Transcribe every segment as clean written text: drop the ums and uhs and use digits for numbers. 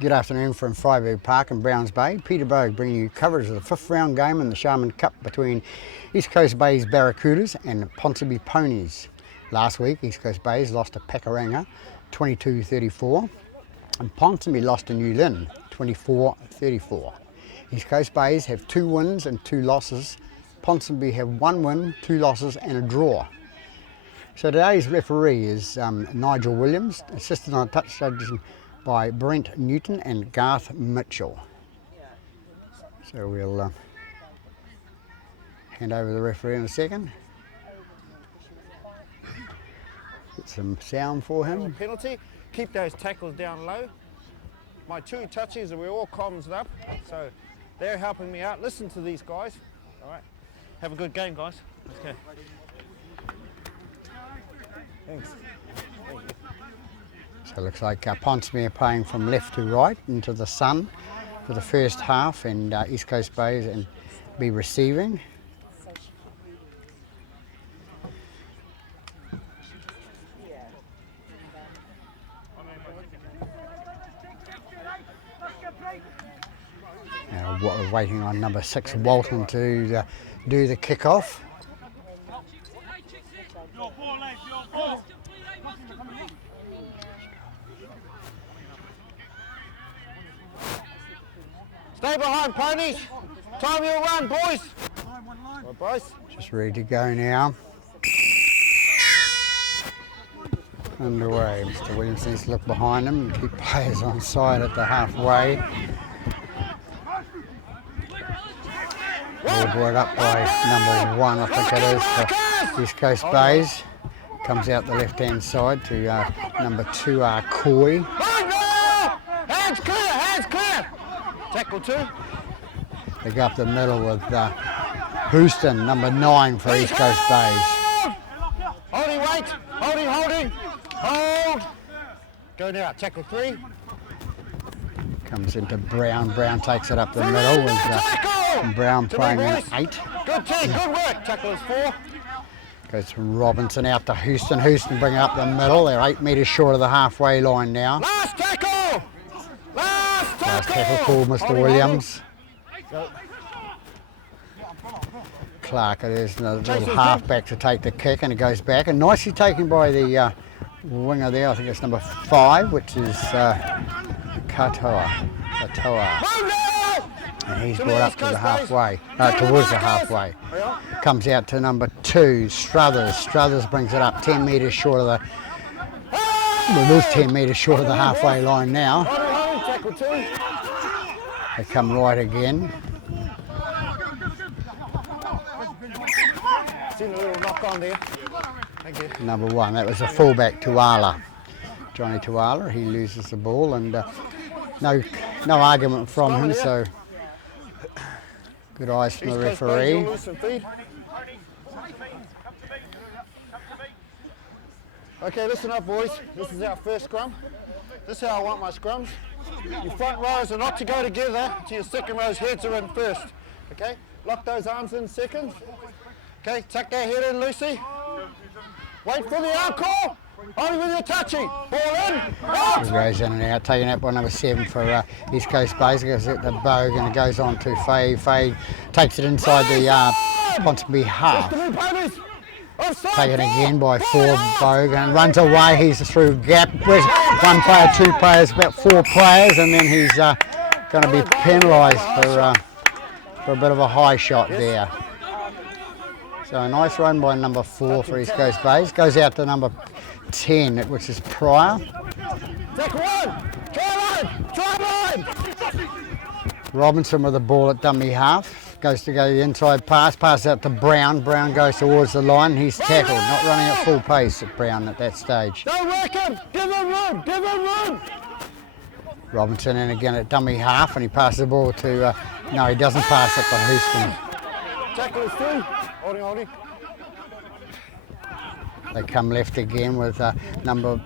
Good afternoon from Freyberg Park in Browns Bay. Peter Bogue bringing you coverage of the fifth round game in the Sharman Cup between East Coast Bay's Barracudas and Ponsonby Ponies. Last week, East Coast Bays lost to Pakuranga 22-34 and Ponsonby lost to New Lynn 24-34. East Coast Bays have 2 wins and 2 losses. Ponsonby have 1 win, 2 losses and a draw. So today's referee is Nigel Williams, assisted on touch judging by Brent Newton and Garth Mitchell. So we'll hand over the referee in a second. Get some sound for him. Penalty, keep those tackles down low. My 2 touches, we're all comms up, so they're helping me out. Listen to these guys. All right, have a good game, guys. Let's go. Thanks. Thank you. So it looks like Ponsonby are playing from left to right into the sun for the first half, and East Coast Bays and be receiving. Now we're waiting on number 6 Walton to do the kick-off. Stay behind, ponies. Time your run, boys. Right, boys. Just ready to go now. Underway. Mr. Williams needs to look behind him and keep players on side at the halfway. Ball brought up by number 1, I think it is, for East Coast Bays. Comes out the left-hand side to number 2, Coy. Hands clear, hands clear. Tackle 2. They go up the middle with Houston, number 9 for East Coast Bays. Holding, wait. Holding. Hold. Go now, tackle 3. Comes into Brown. Brown takes it up the middle with Brown playing in 8. Good team, good work. Tackle is 4. Goes from Robinson out to Houston. Houston bring it up the middle. They're 8 metres short of the halfway line now. Last tackle. Last tackle called Mr. Williams. Clark, there's a little halfback to take the kick, and it goes back. And nicely taken by the winger there. I think it's number 5, which is Katoa. And he's brought up to the halfway, towards the halfway. Comes out to number 2, Struthers. Struthers brings it up 10 metres short of the, well, it is 10 metres short of the halfway line now. They come right again. Seen a little knock on there. Thank you. Number 1, that was a fullback, Tuala. Johnny Tuala, he loses the ball, and no argument from him, so good eyes from the referee. Okay, listen up, boys. This is our first scrum. This is how I want my scrums. Your front rows are not to go together to your second row's heads are in first. Okay? Lock those arms in second. Okay, tuck that head in, Lucy. Wait for the arm call. Only with your touching. Ball in. Out. He goes in and out, taken out by number 7 for East Coast Bays. Goes at the Bogue and it goes on to Faye. Faye takes it inside the Ponsonby half. Taken again by 4 Bogue and runs away. He's through gap. Where's 1 player, 2 players, about 4 players, and then he's going to be penalised for a bit of a high shot there. So a nice run by number 4 for East Coast Bays. Goes out to number 10, which is Pryor. Take 1. Try line. Robinson with the ball at dummy half. Goes to go the inside pass out to Brown. Brown goes towards the line. He's tackled, not running at full pace at Brown at that stage. Don't work him. Give him room. Robinson in again at dummy half, and he passes the ball to, no, he doesn't pass it to Houston. Tackle is 2. Holding. They come left again with number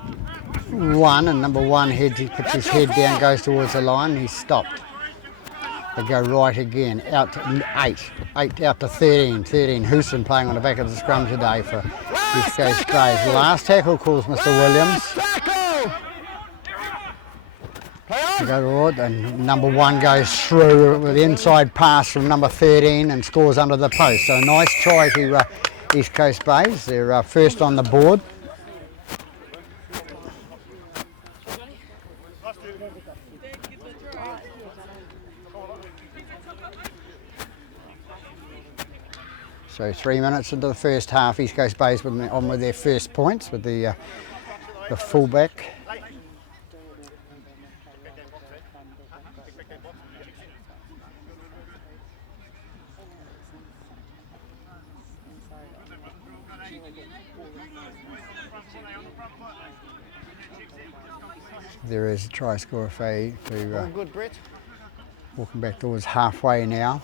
1, and number 1 heads, he puts his head down, goes towards the line, he's stopped. They go right again, out to 8 out to 13. Houston playing on the back of the scrum today for East Coast Bays. Last tackle calls Mr. Williams. Play to on. go forward, and number 1 goes through with the inside pass from number 13 and scores under the post. So a nice try to East Coast Bays. They're first on the board. So 3 minutes into the first half, East Coast Bays on with their first points with the fullback. There is a try score for Good, Brett. walking back towards halfway now.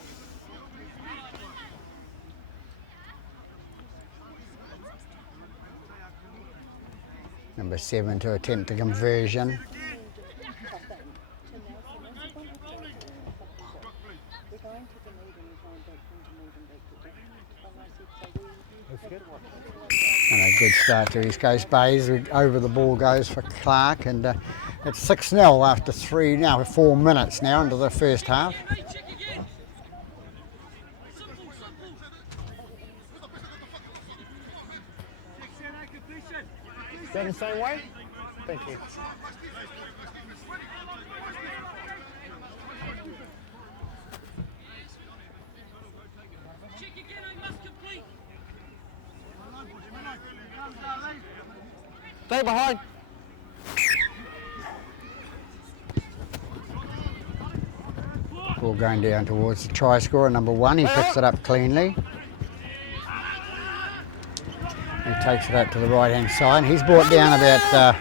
Number 7 to attempt the conversion. And a good start to East Coast Bays. Over the ball goes for Clark, and it's 6-0 after 4 minutes now into the first half. Going the same way? Thank you. Stay behind. Ball going down towards the try scorer, number 1. He picks it up cleanly. He takes it out to the right-hand side. He's brought down about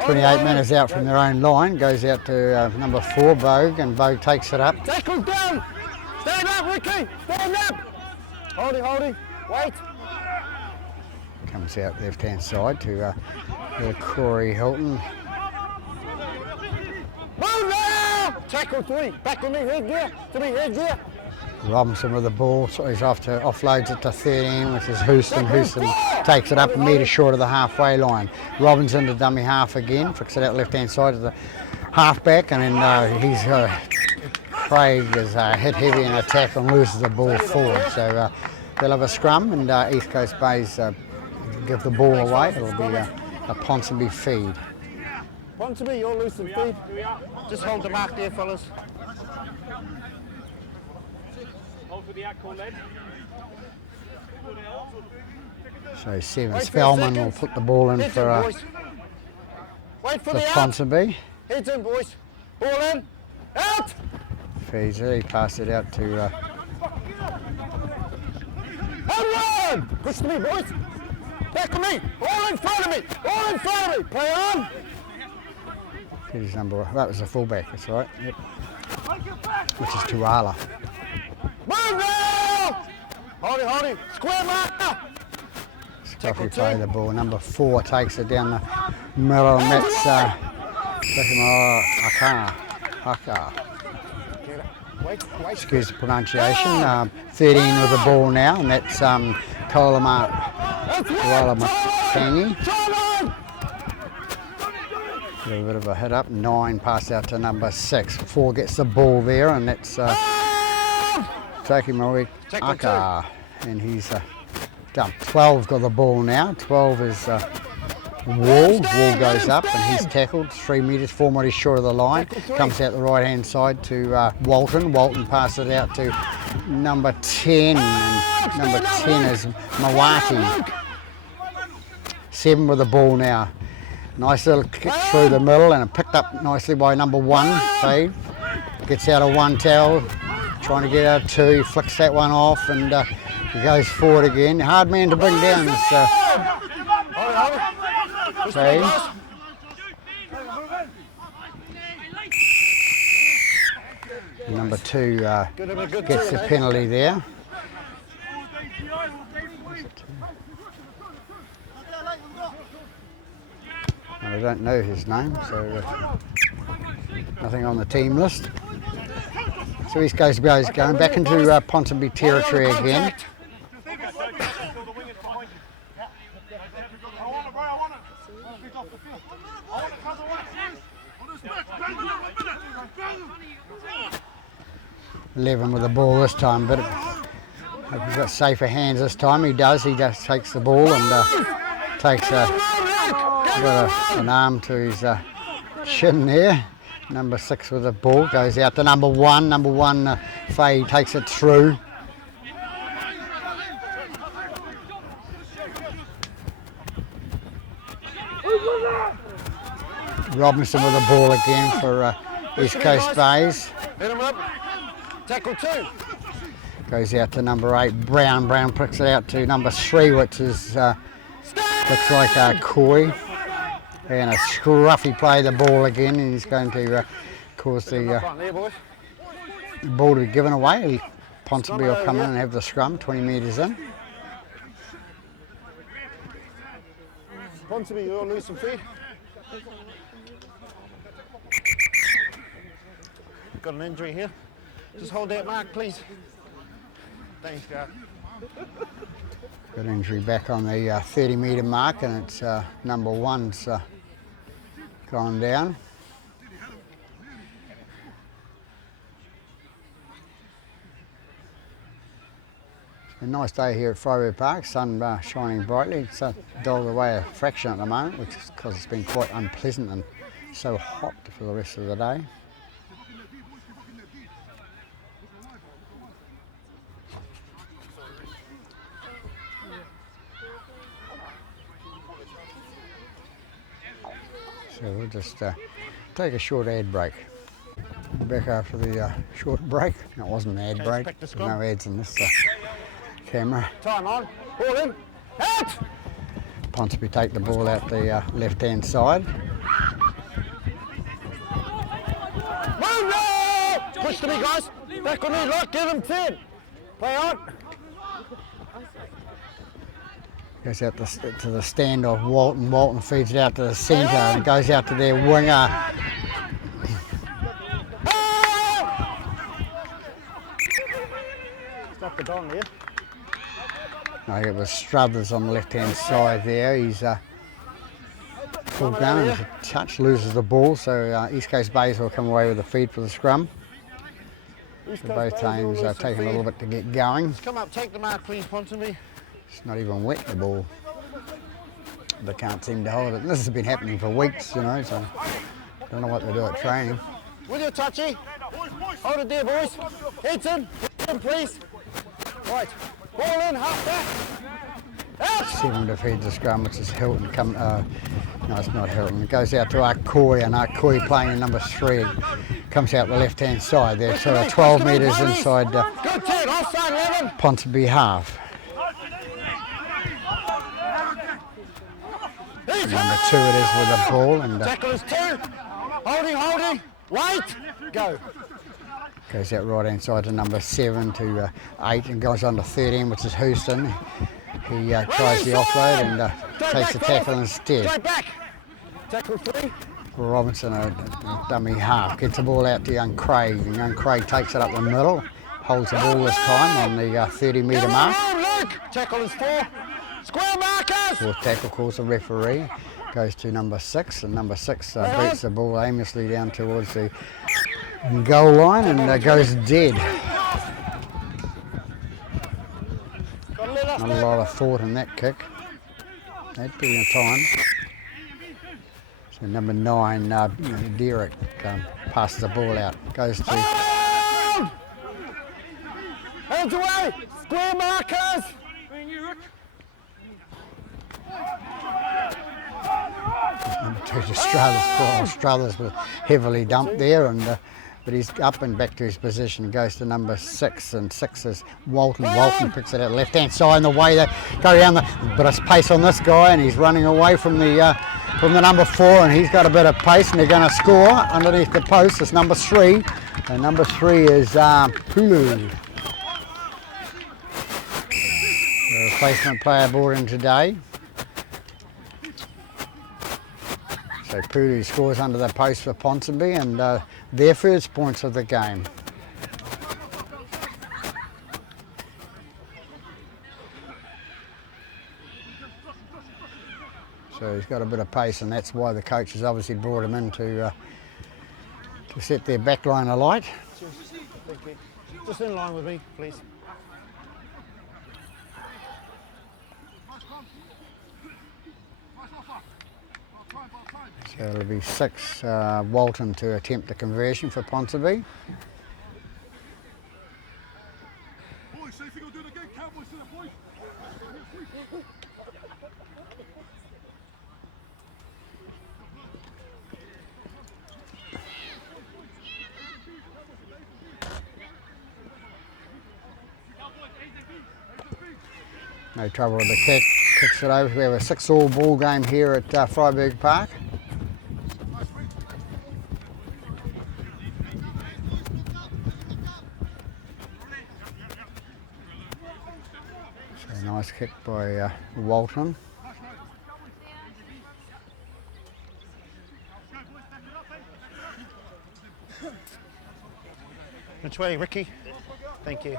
28 metres out from their own line. Goes out to number 4, Bogue, and Bogue takes it up. Tackle down. Stand up, Ricky. Stand up. Hold it. Wait. Comes out left-hand side to Corey Hilton. Move now. Tackle 3. Back on me, head gear. Robinson with the ball, so he's offloads it to 13, which is Houston. Houston takes it up a metre short of the halfway line. Robinson to dummy half again, flicks it out left-hand side to the halfback, and then Craig is hit heavy in attack and loses the ball forward. So they'll have a scrum, and East Coast Bays give the ball away. It'll be a Ponsonby feed. Ponsonby, you're loose and feed. Just hold the mark there, fellas. So 7 Spellman will put the ball in for Ponsonby. Heads in, boys. Ball in. Out. Feeds it. He passed it out to. Run! Push to me, boys. Back to me. All in front of me. Play on. His number. That was the fullback. That's right. Yep. Which is Tuala. Move now! Hold it. Square marker! Scruffy play the ball. Number 4 takes it down the middle, and that's Haka. Excuse the pronunciation. 13 with the ball now, and that's Koala McCangy. A little bit of a hit up. 9 pass out to number 6. 4 gets the ball there, and that's Takimori Aka, and he's dumped. 12's got the ball now. 12 is Wall. Wall goes up, and he's tackled 3 metres, 4 metres short of the line. Comes out the right-hand side to Walton. Walton passes it out to number 10. And number 10 is Mawati. 7 with the ball now. Nice little kick through the middle, and picked up nicely by number 1, Fade. Gets out of 1 towel, trying to get out of 2. He flicks that one off, and he goes forward again. Hard man to bring down this Fade. Number 2 gets the penalty there. I don't know his name, so nothing on the team list. So East Coast Bays going back into Ponsonby territory again. 11 with the ball this time, but hope he's got safer hands this time. He does. He just takes the ball and takes an arm to his shin there. Number 6 with the ball goes out to number 1. Number 1, Faye takes it through. Robinson with the ball again for East Coast Bays. Hit him up. Tackle 2. Goes out to number 8, Brown. Brown picks it out to number 3, which is looks like Coy. And a scruffy play the ball again, and he's going to cause the ball to be given away. Ponsonby will come in and have the scrum, 20 metres in. Ponsonby, you'll lose some feet. Got an injury here. Just hold that mark, please. Thanks, guys. Got injury back on the 30-metre mark, and it's number 1's gone down. A nice day here at Freyberg Park, sun shining brightly. It's dulled away a fraction at the moment, which is because it's been quite unpleasant and so hot for the rest of the day. So we'll just take a short ad break. Back after the short break. No, it wasn't an ad break. There's no ads in this camera. Time on. Ball in. Out! Ponsonby take the ball out the left-hand side. Move now! Push to me, guys. Back on me, lock. Get him 10. Play on. Goes out to the stand of Walton. Walton feeds it out to the centre and goes out to their winger. Stop the Don there. I think it was Struthers on the left-hand side there. He's pulled down and a touch, loses the ball, so East Coast Bays will come away with the feed for the scrum. So both teams are taking a little bit to get going. Come up, take the mark, please, Ponsonby. It's not even wet, the ball. They can't seem to hold it. And this has been happening for weeks, you know, so I don't know what they do at training. With your touchy. Hold it there, boys. Heads in, please. Right. Ball in, half back. Out! 7 to feed the scrum, which is Hilton. No, it's not Hilton. It goes out to Arcoy, and Arcoy playing in number 3. Comes out the left-hand side there, so 12 metres inside Good 10, offside 11. Ponsonby half. Number 2 it is with the ball, and tackle is 2. Holding. Wait. Go. Goes out right hand side to number 7 to 8 and goes on to 13, which is Houston. He tries the offload and takes the tackle instead. Go back. Tackle 3. Robinson, a dummy half, gets the ball out to young Craig, and young Craig takes it up the middle, holds the ball this time on the 30-metre mark. Tackle is 4. Square markers. 4th tackle calls the referee. Goes to number 6, and number 6 beats the ball aimlessly down towards the goal line and goes dead. Not a lot of thought in that kick. That being a time. So number 9, Derek, passes the ball out. Goes to... Hands away! Square markers! Number 2 to Struthers. Struthers was heavily dumped there, and but he's up and back to his position. Goes to number 6, and 6 is Walton. Walton picks it out left hand side, and the way they go down the bit of pace on this guy, and he's running away from the number 4, and he's got a bit of pace, and they're going to score underneath the post. It's number 3, and number 3 is Pulu. The replacement player brought in today. So Pulu scores under the post for Ponsonby, and their first points of the game. So he's got a bit of pace, and that's why the coach has obviously brought him in to to set their back line alight. Thank you. Just in line with me, please. So it'll be 6 Walton to attempt the conversion for Ponsonby. No trouble with the kick, kicks it over. We have a 6-all ball game here at Freiburg Park. So nice kick by Walton. Which way, Ricky? Thank you.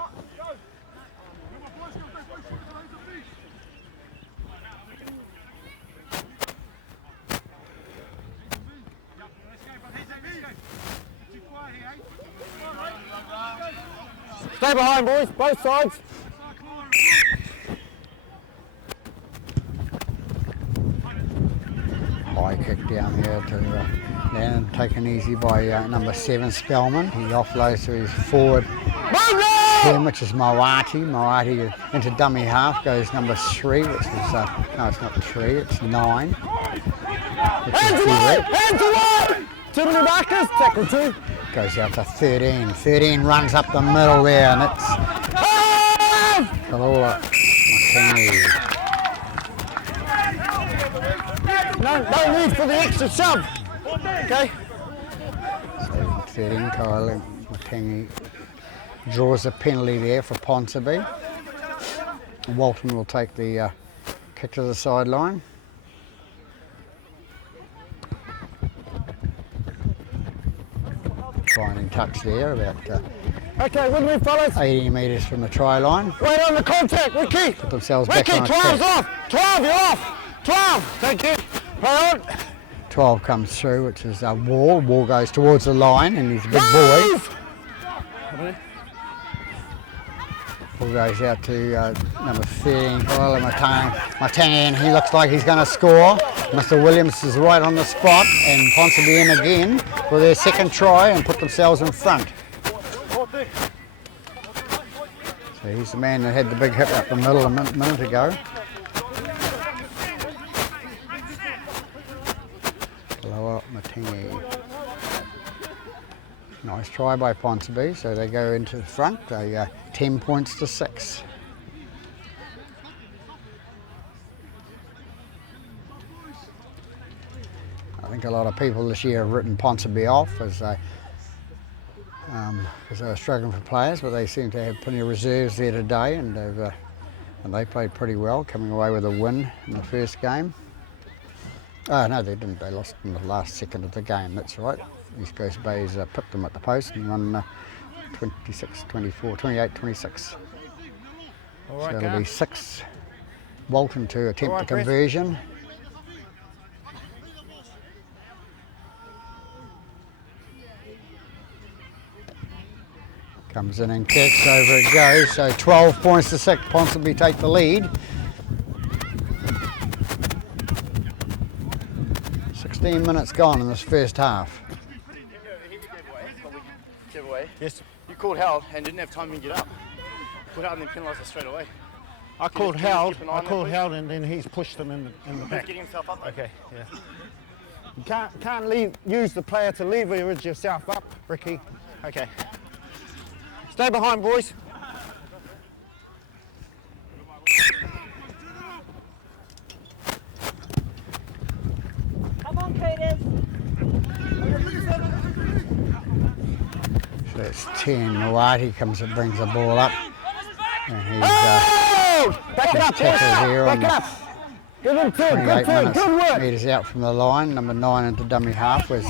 Stay behind, boys, both sides. High kick down here to then taken easy by number 7 Spellman. He offloads to his forward 10, which is Moati. Moati into dummy half goes number 3, which is no, it's not 3, it's 9. Hands away! Hands away! Too many markers, tackle 2. Goes out to 13. 13 runs up the middle there, and it's Kalula McKinney. No need for the extra shove. Okay. So 13, Kyle McKinney draws a penalty there for Ponsonby. Walton will take the kick to the sideline. Finding touch there, about Okay, with me, fellas. 80 metres from the try line. Wait on the contact, Ricky. Put themselves Ricky, back on a 12's kick. off. 12, you're off. 12, thank you. Play on. 12 comes through, which is Wall. Wall goes towards the line, and he's a big boy. Move. Ball goes out to number 13, Kyle Matangi, and he looks like he's going to score. Mr. Williams is right on the spot, and Ponsonby in again for their second try and put themselves in front. So he's the man that had the big hit up the middle a minute ago. Lower Matangi. Nice try by Ponsonby, so they go into the front. They 10 points to 6. I think a lot of people this year have written Ponsonby off as because they were struggling for players, but they seem to have plenty of reserves there today, and they played pretty well, coming away with a win in the first game. Oh no, they didn't. They lost in the last second of the game. That's right. East Coast Bays pipped them at the post and won 26-24, 28-26. All right, so it'll be 6 Walton to attempt the conversion. Comes in and kicks, over it goes. So 12 points to 6. Ponsonby take the lead. 16 minutes gone in this first half. Yes. You called held and didn't have time to get up. Put out and then penalised us straight away. I called held. And then he's pushed them in the back. Getting himself up. Okay, yeah. You can't use the player to leverage yourself up, Ricky. Okay. Stay behind, boys. Come on, Curtis. So it's 10. Moati comes and brings the ball up. And he's Back it up, tackled here on back it up. Give him 2, 28 good work. metres out from the line. Number 9 into dummy half was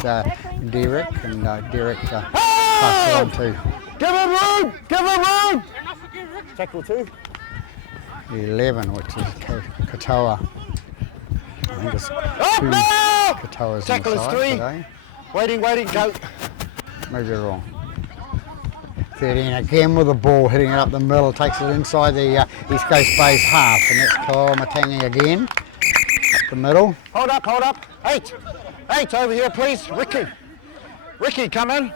Derek, and Derek passed it on to Give him room, give him room. Tackle 2. 11, which is Katoa. I think it's 2 Up now! Katoas Tackle on is the 3. side today. Waiting, go. maybe wrong. 13 again with the ball, hitting it up the middle, takes it inside the East Coast Bays half, and that's Matangi again. Up the middle. Hold up. 8. 8 over here, please. Ricky, come in.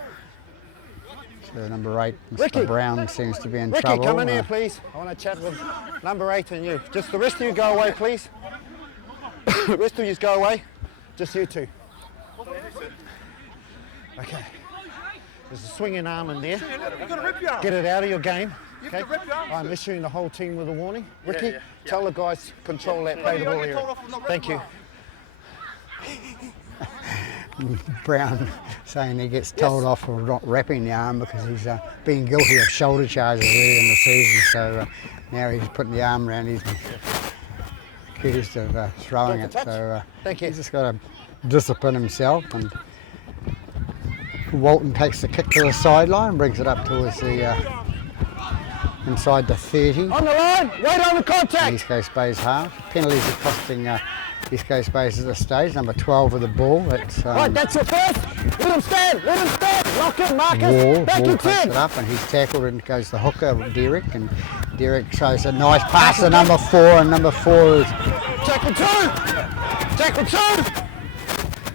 So number 8, Mr. Ricky. Brown seems to be in Ricky, trouble. come in here, please. I want to chat with number 8 and you. Just the rest of you go away, please. The rest of you go away. Just you two. Okay. There's a swinging arm in there. Get it out of your game. Okay. I'm issuing the whole team with a warning. Ricky, tell the guys control that play the ball area. Thank you. Brown saying he gets told off for not wrapping the arm because he's been guilty of shoulder charges early in the season. So now he's putting the arm around. He's accused of throwing it. So Thank you. he's just got to discipline himself. And Walton takes the kick to the sideline, brings it up towards the inside the 30. On the line, wait on the contact. East Coast Bays half. Penalties are costing East Coast Bays at this stage. Number 12 with the ball. That's Right, that's your first. Let him stand. Lock in, Marcus. Wall Back in picks 10. it up and he's tackled and goes the hooker, Derek, and Derek shows a nice pass to number 4, and number 4 is, Tackle 2.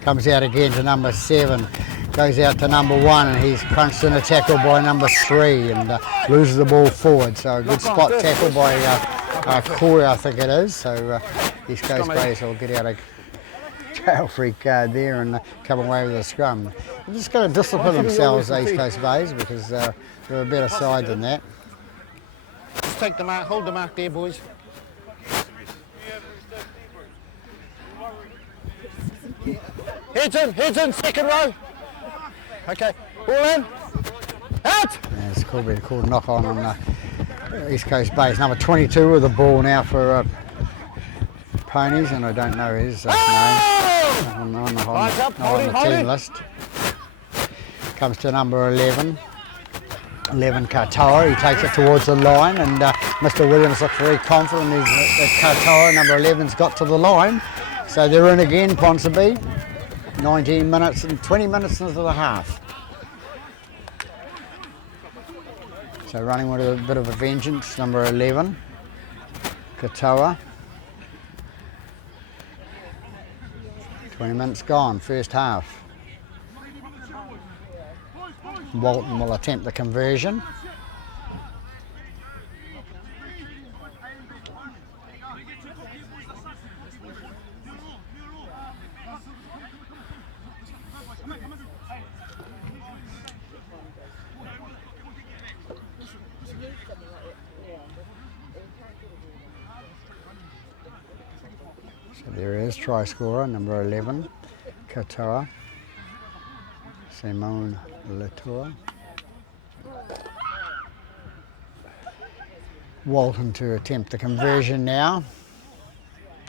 comes out again to number 7. Goes out to number 1 and he's crunched in a tackle by number 3 and loses the ball forward. So a good spot tackle by Corey, I think it is. So East Coast Bays will get out a trail free card there and come away with a scrum. They're just going to discipline themselves, East Coast Bays, because they're a better side than that. Just take the mark, hold the mark there, boys. Heads in, second row. Okay, ball in. Out! Yeah, it's called knock on the East Coast Bays. Number 22 with the ball now for Ponies, and I don't know his name on the team list. Comes to number 11. 11 Katoa, he takes it towards the line, and Mr. Williams looks very confident that Katoa, number 11's got to the line. So they're in again, Ponsonby. 19 minutes and 20 minutes into the half. So running with a bit of a vengeance, number 11, Katoa. 20 minutes gone, first half. Walton will attempt the conversion. So there is try scorer, number 11, Katoa, Simone Latour. Walton to attempt the conversion now.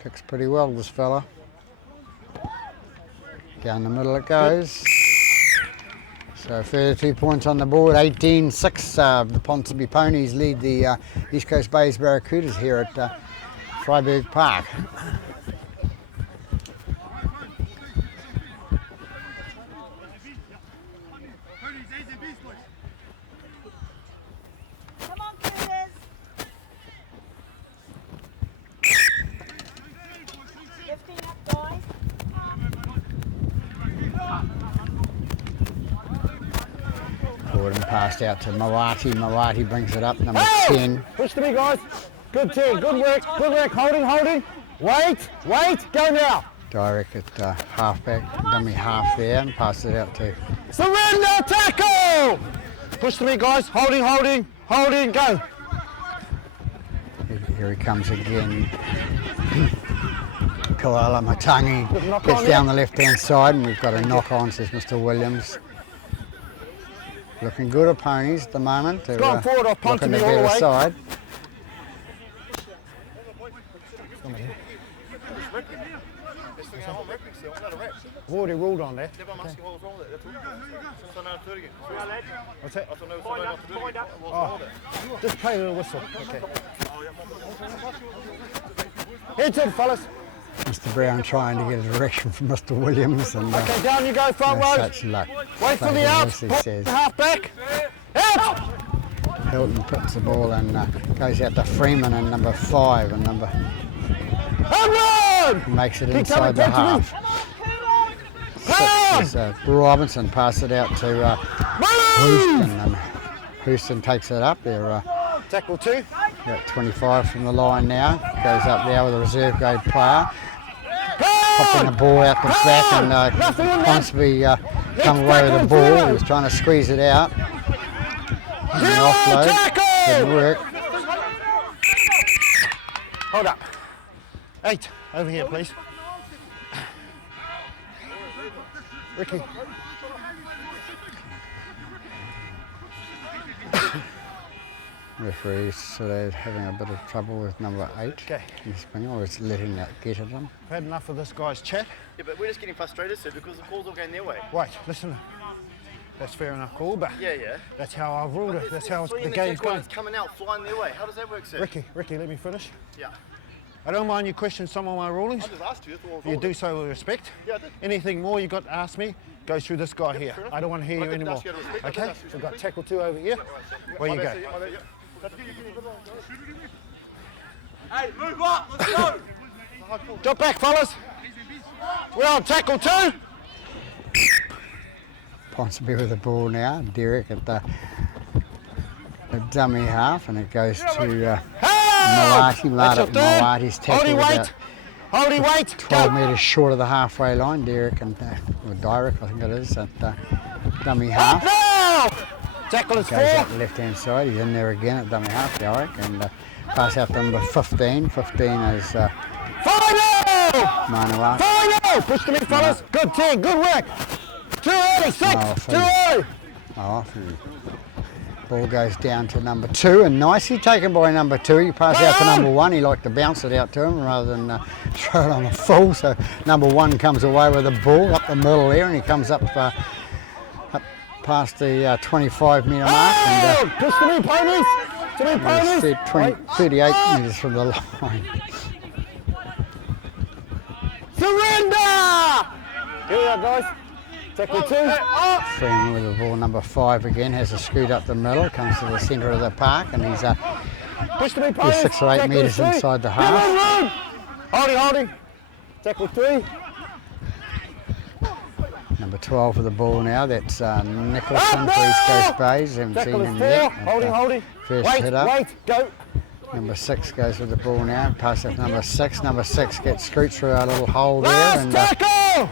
Kicks pretty well, this fella. Down the middle it goes. So further 2 points on the board, 18-6. The Ponsonby Ponies lead the East Coast Bays Barracudas here at Freiburg Park. Come on, Cougars. 15 up, guys. Forward and passed out to Mawati. Mawati brings it up, number 10. Push to me, guys. Good team, good work, holding. Wait, go now. Direct at halfback, dummy half there, and passes it out to Surrender, tackle! Push to me, guys, holding, go. here he comes again. Koala Matangi gets down the left-hand side, and we've got a knock-on, says Mr. Williams. Looking good at Ponies at the moment. They're Going forward off looking Ponsonby the all the better way. side. I've already ruled on that. What's that? Oh, just play the whistle. Okay. Heads in, fellas. Mr. Brown trying to get a direction from Mr. Williams, and Okay, down you go, front no row. such luck. Wait for the out. He says. Half back. Out! Hilton puts the ball and goes out to Freeman and number 5, and number makes it inside the half. 6 is Robinson, pass it out to Houston, and Houston takes it up. They're Tackle 2. got 25 from the line now. Goes up there with a reserve grade player. Popping the ball out the back, and Ponsonby come away with the ball. He was trying to squeeze it out. And the offload didn't work. Hold up. 8. Over here, please. Ricky. Referees sort of having a bit of trouble with number 8. Okay. He's always letting that get at him. I've had enough of this guy's chat. Yeah, but we're just getting frustrated, sir, because the call's all going their way. Wait, listen. That's fair enough call, but Yeah, yeah. that's how I've ruled it. That's how the Swinging game's tackle and going. it's coming out, flying their way. How does that work, sir? Ricky, let me finish. Yeah. I don't mind you question some of my rulings. I just asked you. That's all I was You told. do so with respect. Yeah, I did. Anything more you got to ask me goes through this guy here. fair enough. I don't want to hear I you didn't anymore. ask you out of respect, I did Okay? ask you We've got tackle 2 over here. Where you My go? bad, sir, my bad, yeah. Hey, move up, let's go! Drop back, fellas. We're on tackle 2. Ponsonby with the ball now. Derek at the dummy half, and it goes to Malati. Malati's tackled about Holding weight. 12 Go. metres short of the halfway line. Derek and or Direct, I think it is, at dummy half. No! Tackle is 4. Goes up the left hand side. He's in there again at dummy half, Derek, and pass out to number 15. 15 is Final! Manawa. Final! Push to me, fellas. Good team, good work. Too early, 6. Oh, Too early. Oh, ball goes down to number 2, and nicely taken by number 2. He passed out to number 1. He liked to bounce it out to him rather than throw it on the full. So number 1 comes away with the ball up the middle there, and he comes up past the 25 metre mark, and Push to me, ponies. To me, ponies. 38 metres from the line. Surrender! Here we are, guys. Tackle 2. Freeman with the ball, number 5 again, has a scoot up the middle, comes to the centre of the park, and he's Push to me, ponies. 6 or 8 Tackle metres 3. inside the Give half. him room. Holding. Tackle 3. Number 12 with the ball now, that's Nicholson for East Coast Bays. Haven't Tackle seen is him 4. yet. Holding. First Wait, hit up. go. Number 6 goes with the ball now, pass it to number 6. Number 6 gets scoots through a little hole there, Last and tackle!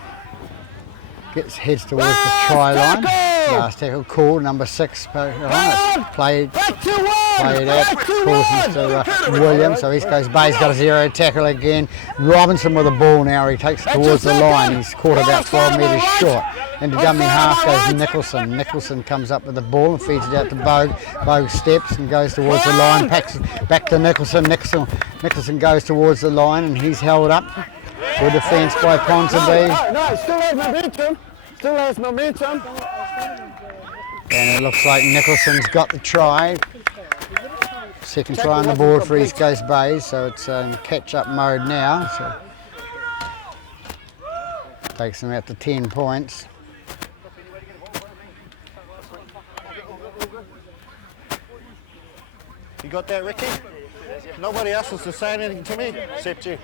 heads towards the try line. tackle! Last tackle called, number 6 played Back to 1! played out, Back to calls 1! Mr. Williams, so East Coast Bay's got a 0 tackle again. Robinson with the ball now, he takes it towards the line, he's caught about 12 metres short. Into dummy half goes Nicholson. Nicholson comes up with the ball and feeds it out to Bogue. Bogue steps and goes towards the line, packs it back to Nicholson. Nicholson goes towards the line, and he's held up. Good defence by Ponsonby. No, still has momentum. Still has momentum. And it looks like Nicholson's got the try. Second try on the board for East Coast Bays, so it's in catch-up mode now. So takes them out to 10 points. You got that, Ricky? Nobody else has to say anything to me except you.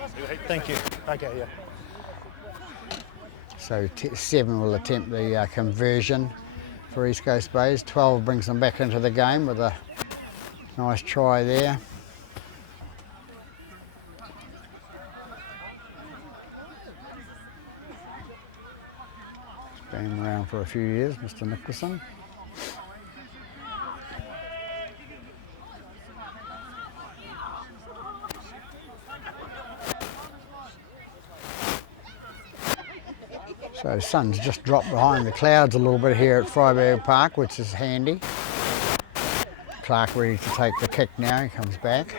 Thank you. Okay, yeah. So 7 will attempt the conversion for East Coast Bays. 12 brings them back into the game with a nice try there. He's been around for a few years, Mr. Nicholson. So the sun's just dropped behind the clouds a little bit here at Freiburg Park, which is handy. Clark ready to take the kick now, he comes back.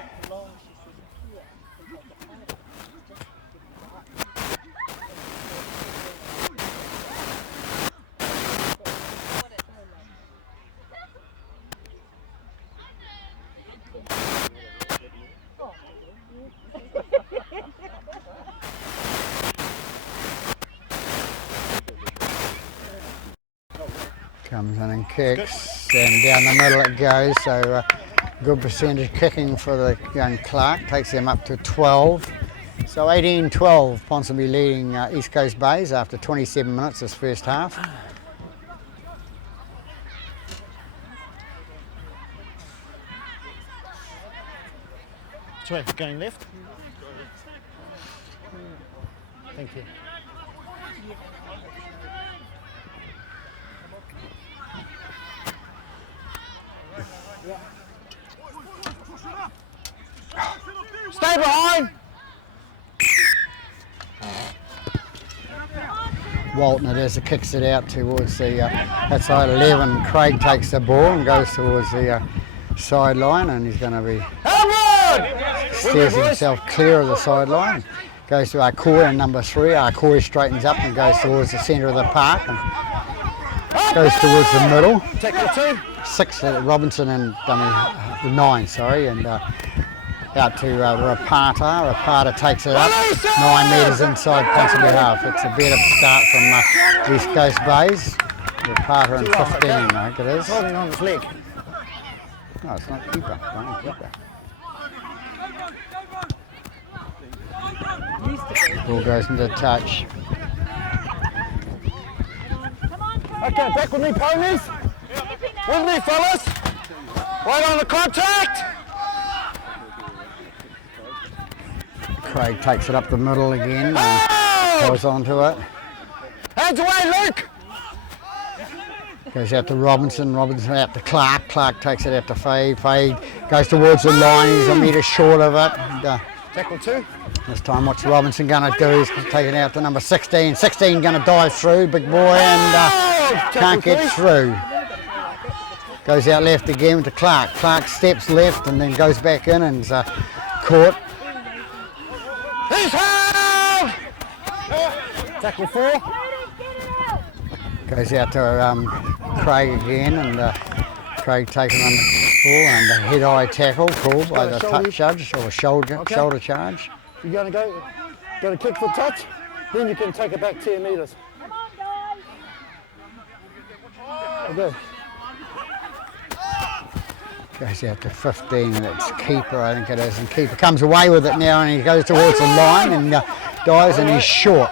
Comes in and kicks, and down the middle it goes. So good percentage kicking for the young Clark. Takes them up to 12. So 18-12, Ponsonby leading East Coast Bays after 27 minutes this first half. Sorry, going left. Thank you. Stay behind! Walton it is, kicks it out towards the outside 11. Craig takes the ball and goes towards the sideline, and he's going to be steers himself clear of the sideline. Goes to Arcoy in number 3. Arcoy straightens up and goes towards the centre of the park and goes towards the middle. Tackle 2. 6 Robinson and the 9, sorry, and out to Rapata. Rapata takes it up 9 metres inside Ponsonby half. It's a better start from East Coast Bays. Rapata in 15, I think it is. Holding on his leg. No, it's not keeper. Don't keeper. Ball goes into touch. Okay, back with me, ponies. With me, fellas. Right on the contact. Craig takes it up the middle again. Goes onto it. Hands away, Luke. Goes out to Robinson. Robinson out to Clark. Clark takes it out to Fade. Fade goes towards the line. He's a metre short of it. And, tackle 2. this time, what's Robinson going to do? He's taking it out to number 16. 16 going to dive through, big boy, and can't get through. Goes out left again to Clark. Clark steps left and then goes back in and caught. He's held! Tackle 4. Goes out to Craig again, and Craig taking on the ball and a head-eye tackle called by the touch judge, or shoulder charge. You're going to kick for touch, then you can take it back 10 metres. Come on, guys. Okay. Goes out to 15, that's keeper, I think it is, and keeper comes away with it now, and he goes towards the line and dives, and he's short.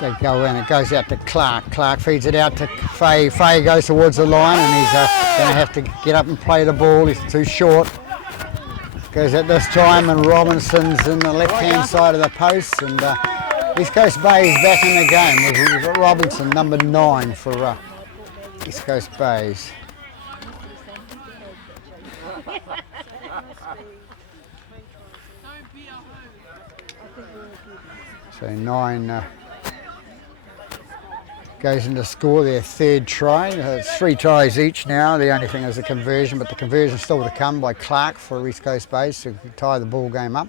They go in, it goes out to Clark. Clark feeds it out to Fay. Fay goes towards the line, and he's going to have to get up and play the ball. He's too short. Goes out this time, and Robinson's in the left-hand side of the post, and East Coast Bays back in the game. We've got Robinson, number 9 for East Coast Bays. So 9 goes into score their 3rd try. It's 3 tries each now. The only thing is the conversion, but the conversion is still to come by Clark for East Coast Bays to tie the ball game up.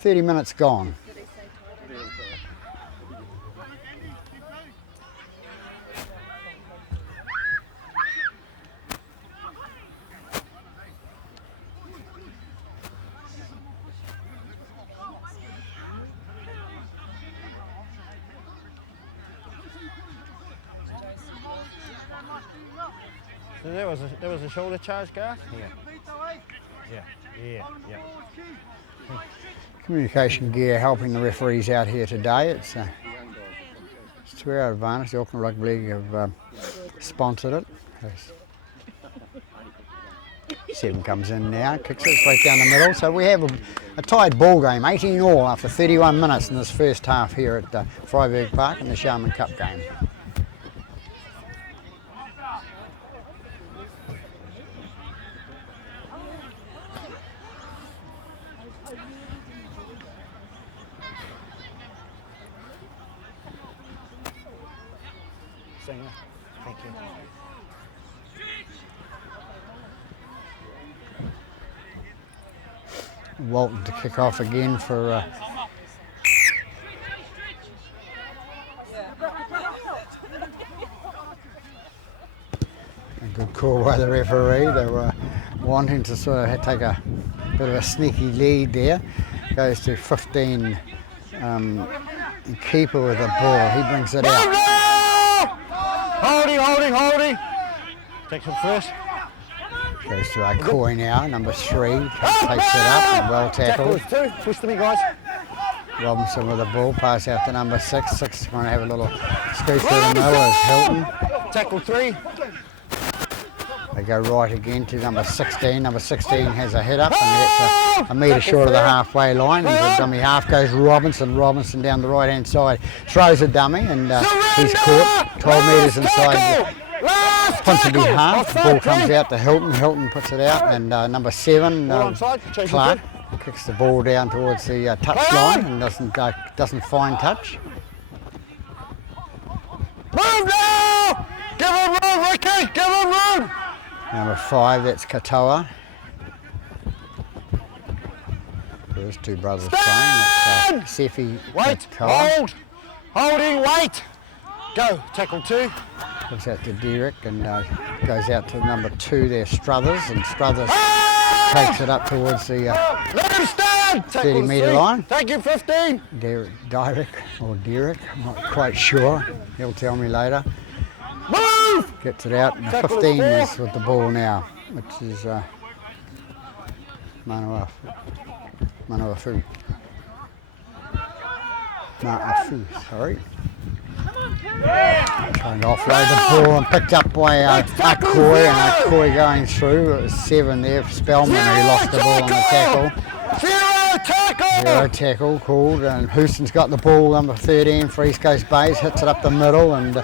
30 minutes gone. So there was a shoulder charge, Garth? Yeah. Communication gear helping the referees out here today. It's to our advantage. The Auckland Rugby League have sponsored it. 7 comes in now, kicks it straight down the middle. So we have a tied ball game, 18-all after 31 minutes in this first half here at Freiburg Park in the Sharman Cup game. Thank you. Walton to kick off again for a good call by the referee. They were wanting to sort of take a bit of a sneaky lead there. Goes to 15, keeper with the ball. He brings it out. Hold Holding. Take him first. Goes to Koi now, number 3. Takes it up and well tackled. Tackle 2. Push to me, guys. Robinson with the ball, pass out to number 6. 6 going to have a little scoot through the middle as Hilton. Tackle 3. They go right again to number 16. Number 16 has a head up and gets a metre short of the halfway line. And the dummy half goes Robinson. Robinson down the right hand side throws a dummy and he's caught 12 metres inside the Ponsonby half. The ball comes out to Hilton. Hilton puts it out and number 7 Clark kicks the ball down towards the touch line and doesn't find touch. Move now! Give him room, Ricky! Give him room! Number 5, that's Katoa. There's 2 brothers playing. That's Sefi. Wait, Katoa. Holding, wait! Go, tackle 2. Goes out to Derek and goes out to number 2 there, Struthers, and Struthers takes it up towards the Let him stand! 30 metre line. Thank you, 15. Derek, I'm not quite sure. He'll tell me later. Move! Gets it out. And Tackle 15 4. is with the ball now, which is Manawatu. Sorry. Trying to offload the ball and picked up by Akoi, and Akoi going through. It was 7 there. Spellman who lost the ball on the tackle. Zero tackle called, and Houston's got the ball, number 13 for East Coast Bays, hits it up the middle and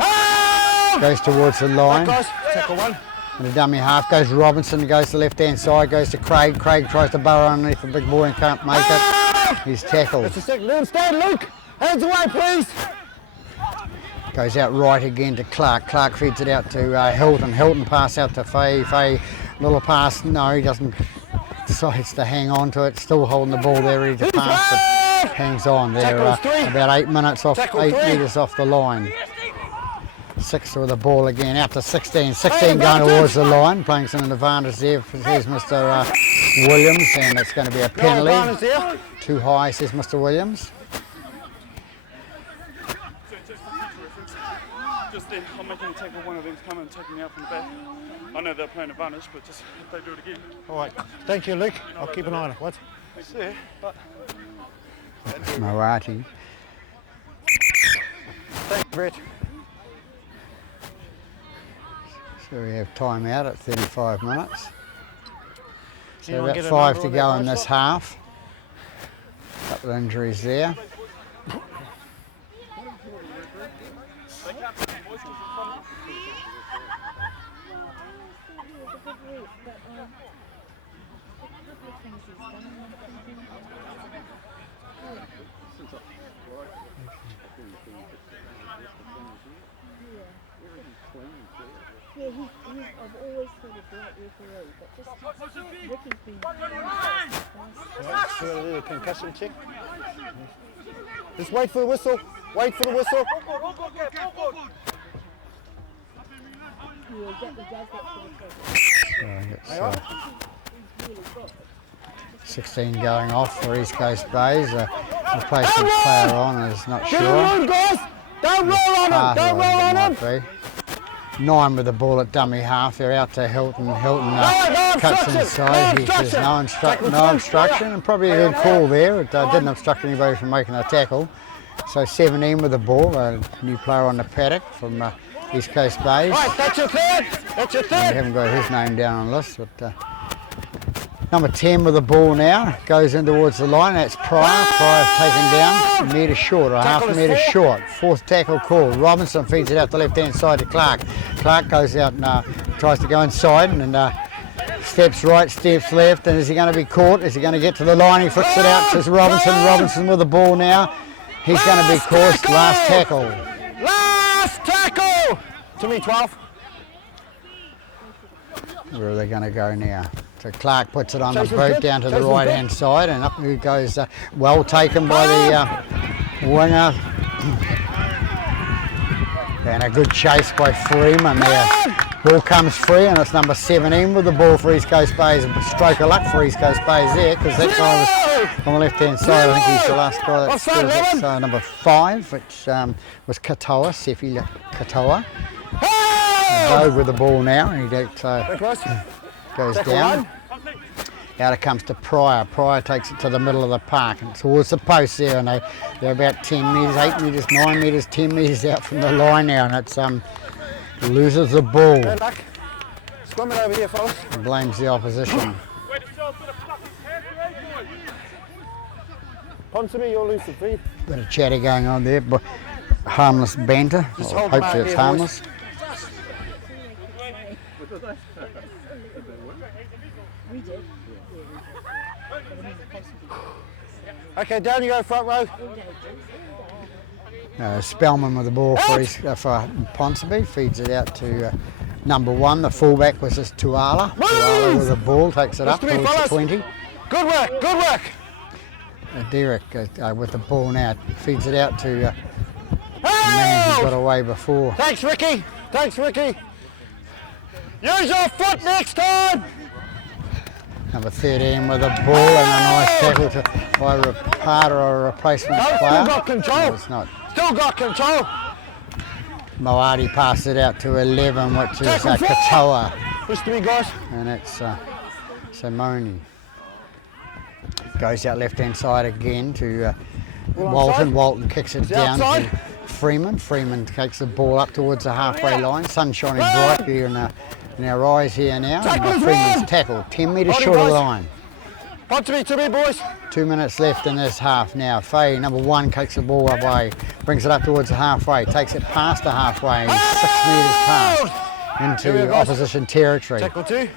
goes towards the line. Tackle 1. And the dummy half goes Robinson, goes to the left hand side, goes to Craig. Craig tries to burrow underneath the big boy and can't make it. He's tackled. That's a second. Let him stand, Luke. Hands away, please. Goes out right again to Clark. Clark feeds it out to Hilton. Hilton pass out to Faye. Faye, little pass. No, he doesn't. Decides to hang on to it. Still holding the ball there, ready to pass, but hangs on there. About 8 minutes off, 8 metres off the line. 6 with the ball again, out to 16. 16 going towards the line, playing some advantage there. Says Mr. Williams, and it's going to be a penalty. Too high, says Mr. Williams. Just then, I'm making a tackle. One of them's coming and taking me out from the back. I know they're playing advantage, but just if they do it again. All right. Thank you, Luke. I'll keep an eye on it. What? Yeah, but Mawati. Thank you, Brett. So we have time out at 35 minutes. So Anyone about get a 5 number to on go that in this nice half. Couple of injuries there. Yeah, I've always thought a great referee, but just Ricky's been So we're going to do a concussion check. Just wait for the whistle. Wait for the whistle. Yeah, that does that for the So it's 16 going off for East Coast Bays. Replacement player on is not Get him sure. on, guys. Don't roll on him. Don't roll on him. 9 with the ball at dummy half. They're out to Hilton. Hilton No cuts obstruction. inside. No He says obstruction. no obstruction, and probably a good call there. It didn't obstruct anybody from making a tackle. So 17 with the ball. A new player on the paddock from East Coast Bays. Right, that's your third. That's your We third. haven't got his name down on the list, but number 10 with the ball now, goes in towards the line. That's Pryor. Pryor taken down, a metre short, or a half a metre short. 4th tackle call. Robinson feeds it out the left-hand side to Clark. Clark goes out and tries to go inside and steps right, steps left. And is he going to be caught? Is he going to get to the line? He flicks it out to Robinson. Robinson with the ball now. He's going to be caught. Last tackle. Last tackle. To me, 12. Where are they going to go now? So Clark puts it on the boot down to the right-hand side, and up he goes. Well taken by the winger. And a good chase by Freeman there. Ball comes free, and it's number 17 with the ball for East Coast Bays. A stroke of luck for East Coast Bays there, because that guy was on the left-hand side. I think he's the last guy that scored. It's number 5, which was Katoa, Sefi Katoa. Bogue with the ball now, and he goes Tackle down. one. Out it comes to Pryor. Pryor takes it to the middle of the park and towards the post there, and they're about 10 metres, 8 metres, 9 metres, 10 metres out from the line now, and it's loses the ball. Good luck. Scrum it over here, fellas. And blames the opposition. Ponsonby, you'll lose the feed. Bit of chatter going on there, but harmless banter. Just Well, hold them hopefully out it's there, harmless. We did. Okay, down you go, front row. Spellman with the ball for Ponsonby, feeds it out to number 1. The fullback was just Tuala. Tuala with the ball, takes it up Just to me, towards the fellas. 20. Good work, good work. Derek with the ball now, feeds it out to the man who got away before. Thanks, Ricky. Thanks, Ricky. Use your foot next time. Number 13 with the ball and a nice tackle by part or a replacement No, player. still got control. No, it's not. Still got control. Moati passed it out to 11, which is Tackle four. Katoa, Listen to me, guys. and it's Simone. Goes out left-hand side again to Walton. onside. Walton kicks it down outside. to Freeman. Freeman takes the ball up towards the halfway line. Sun shining bright here in our eyes here now. Tackle And is Freeman's wrong. tackle, 10 metres Hold it, short of the guys. line. Ponsonby to me, boys. 2 minutes left in this half now. Faye, number 1, kicks the ball away, brings it up towards the halfway, takes it past the halfway, 6 metres past Here we into go, guys. opposition territory. Tackle 2.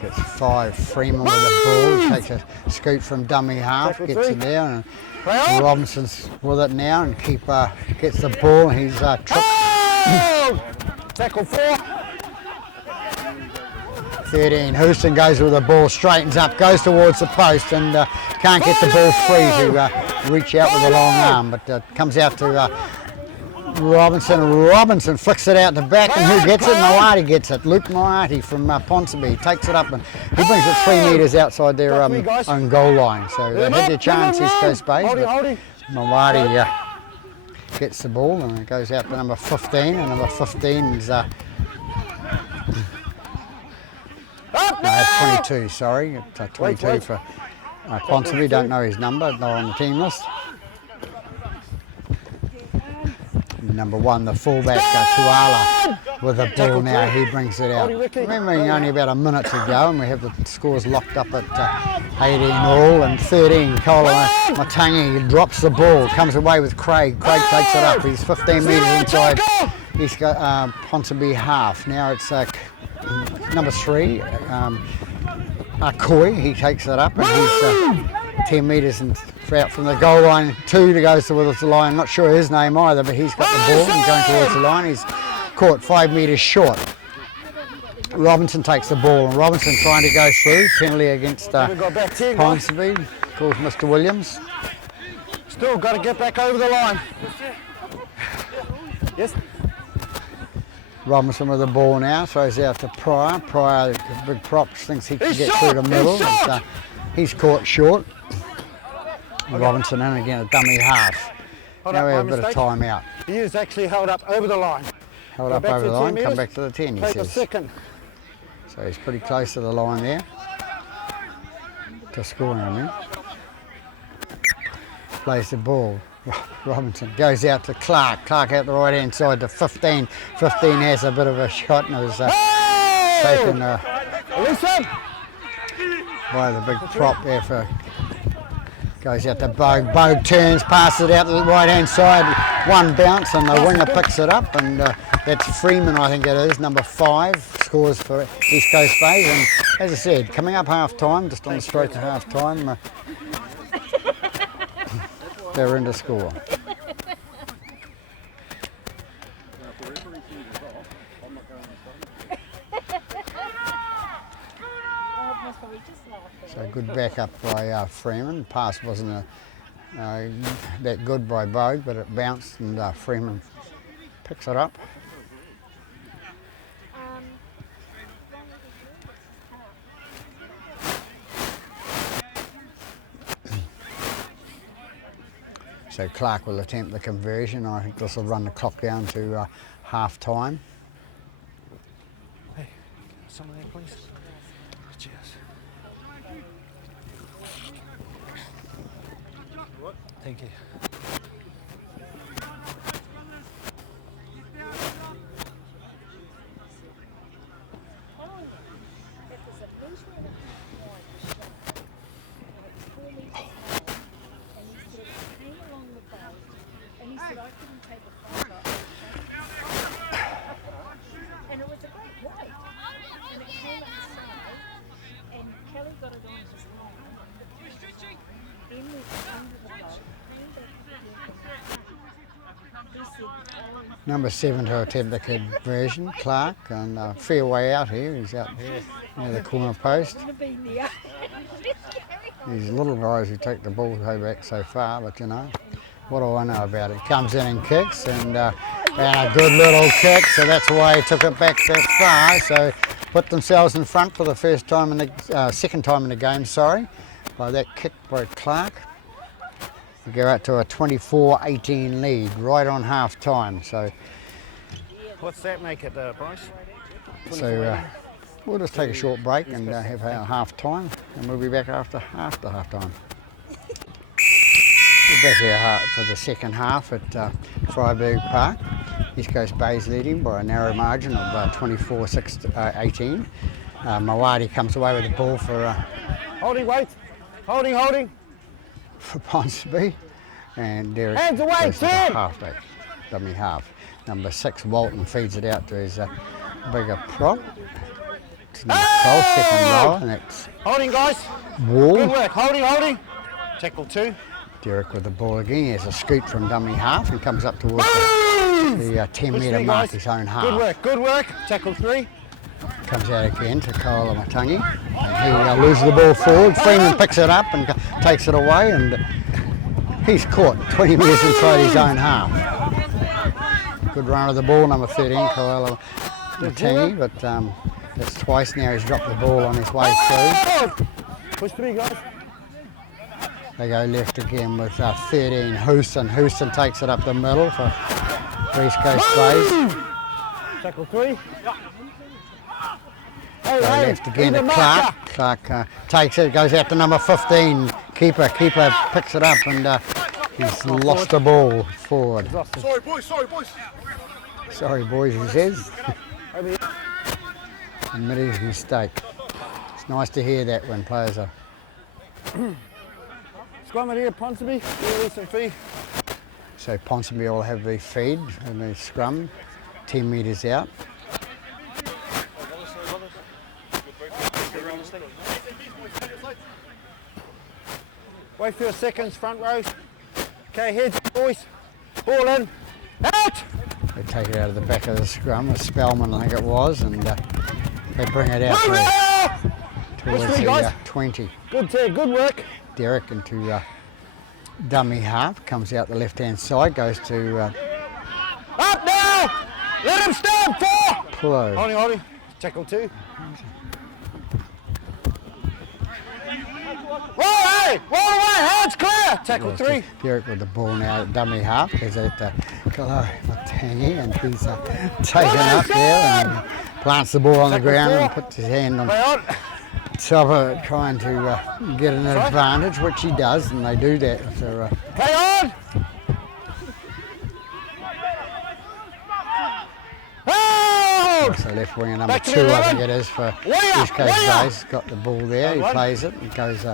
Gets 5. Freeman with the ball, takes a scoot from dummy half, Tackle gets 3. it down, Play and on. Robinson's with it now, and keeper gets the ball, and he's tripped. Oh! Tackle 4. 13. Houston goes with the ball, straightens up, goes towards the post, and can't get the ball free to reach out with a long arm, but comes out to Robinson. Robinson flicks it out the back, and who gets it? Moati gets it. Luke Moati from Ponsonby takes it up, and he brings it 3 metres outside their own goal line. So they had their chance, East Coast Bays, Hold it, but hold it. Moati gets the ball, and it goes out to number 15, and number 15 is Up no, now! it's 22, sorry. It's 22 Wait. for Ponsonby, don't know his number, not on the team list. Number 1, the fullback, Tuala, with the ball Tackle now, 3. he brings it out. Hold it, Ricky. Remembering only about a minute to go, and we have the scores locked up at 18 all, and 13, Kola Matangi drops the ball, comes away with Craig. Craig takes it up, he's 15 metres inside. He's got Ponsonby half. Now it's number 3, Akoi, he takes it up, and he's 10 metres out from the goal line. 2 to go towards the line, not sure his name either, but he's got the ball and going towards the line. He's caught 5 metres short. Robinson takes the ball, and Robinson trying to go through. Penalty against We've got back 10, guys. Ponsonby, calls Mr. Williams. Still got to get back over the line. Yes. Robinson with the ball now, throws out to Pryor. Pryor, big props, thinks he can He's get shot, through the he's middle. shot. But, he's caught short. Robinson in again, a dummy half. Hold Now up, we my have a bit of mistake. time out. He is actually held up over the line. Held Go up back over to the the line, 10 come metres. back to the 10, he Take a says. second. So he's pretty close to the line there. To scoring, I mean. Plays the ball. Robinson goes out to Clark. Clark out the right hand side to 15. 15 has a bit of a shot and was taken Listen. by the big prop there for. Goes out to Bogue. Bogue turns, passes it out to the right hand side. One bounce and the winger picks it up, and that's Freeman, I think it is, number 5, scores for East Coast Bays. And as I said, coming up half time, just on the stroke of half time, they're in to score. So good backup by Freeman. Pass wasn't that good by Bogue, but it bounced and Freeman picks it up. So Clark will attempt the conversion. I think this will run the clock down to half time. Hey, some of that, please. Cheers. Thank you. And it was a great white. And it came outside, and Kelly got it on his line. Then we were under the boat, came back to the he said, Number 7 to attempt the conversion, Clark, and fair way out here. He's out near the corner post. "Gonna be there." These little guys who take the ball way back so far, but you know, what do I know about it? Comes in and kicks, and a good little kick, so that's why he took it back that far. So put themselves in front for the first time in the second time in the game, sorry, by that kick by Clark. We go out to a 24-18 lead, right on half time. So What's that make it, Bryce? we'll just take a short break and have our half time, and we'll be back after half time. We're back here for the second half at Freiburg Park. East Coast Bay's leading by a narrow margin of 24-18. Mawadi comes away with the ball for Holding, wait. Holding. for Ponsonby, and Derek Hands away, goes to the Tim! halfback, dummy half. Number 6, Walton, feeds it out to his bigger prop. It's number 12, second row, and that's Holding, guys. Wall. Good work. Holding. Tackle 2. Derek with the ball again. He has a scoot from dummy half and comes up towards the 10-metre Push mark, me, his own half. Good work. Tackle 3. Comes out again to Koala Matangi, and he loses the ball forward. Freeman picks it up and takes it away, and he's caught 20 metres inside his own half. Good run of the ball, number 13, Koala Matangi, but that's twice now he's dropped the ball on his way through. Push 3, guys. They go left again with 13, Houston. Houston takes it up the middle for East Coast Bays. Tackle 3. Go left again to Clark. Clark takes it, goes out to number 15, Keeper. Keeper picks it up, and he's lost the ball forward. Sorry boys, he says. Admitted his mistake. It's nice to hear that when players are... Scrum it here, Ponsonby. Release and feed. So Ponsonby will have the feed and the scrum, 10 metres out. Wait for a seconds, front rows. Okay, heads, boys. Ball in. Out! They take it out of the back of the scrum, a Spellman I think it was, and they bring it out towards the 20. Good work. Derek into dummy half, comes out the left-hand side, goes to Up now! Let him stand, 4! Pullo. Holding. Tackle 2. Roll away, hands clear! Tackle 3. Derek with the ball now at dummy half, goes out to Matangi, and he's taken up there and plants the ball on the ground and puts his hand on top of it, trying to get an advantage, which he does, and they do that. So, Play on! so left winger number 2, I think it is, for East Coast Bays. Got the ball there, he plays it, and goes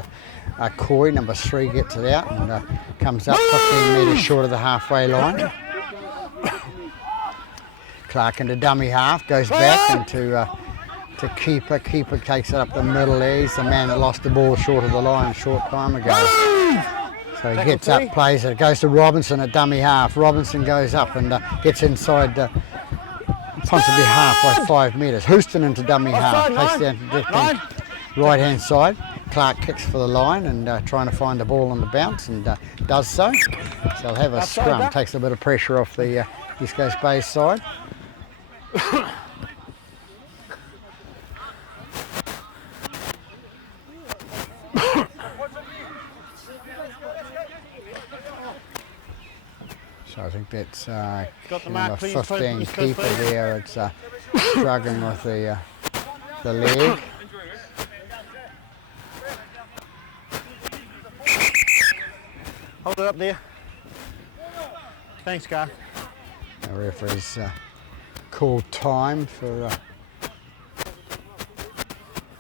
Coy, number 3, gets it out and comes up 15 metres short of the halfway line. Clark into dummy half, goes back into to Keeper. Keeper takes it up the middle there. He's the man that lost the ball short of the line a short time ago. So he gets up, plays it, goes to Robinson at dummy half. Robinson goes up and gets inside Ponsonby half by 5 metres. Houston into dummy half, takes down to right hand side. Clark kicks for the line and trying to find the ball on the bounce, and does so. So they'll have a scrum, takes a bit of pressure off the East Coast Bays side. So I think that's Got the number mark, please, 15 East Coast, keeper please. there. It's struggling with the leg. Hold it up there. Thanks, Gar. The referee's called time for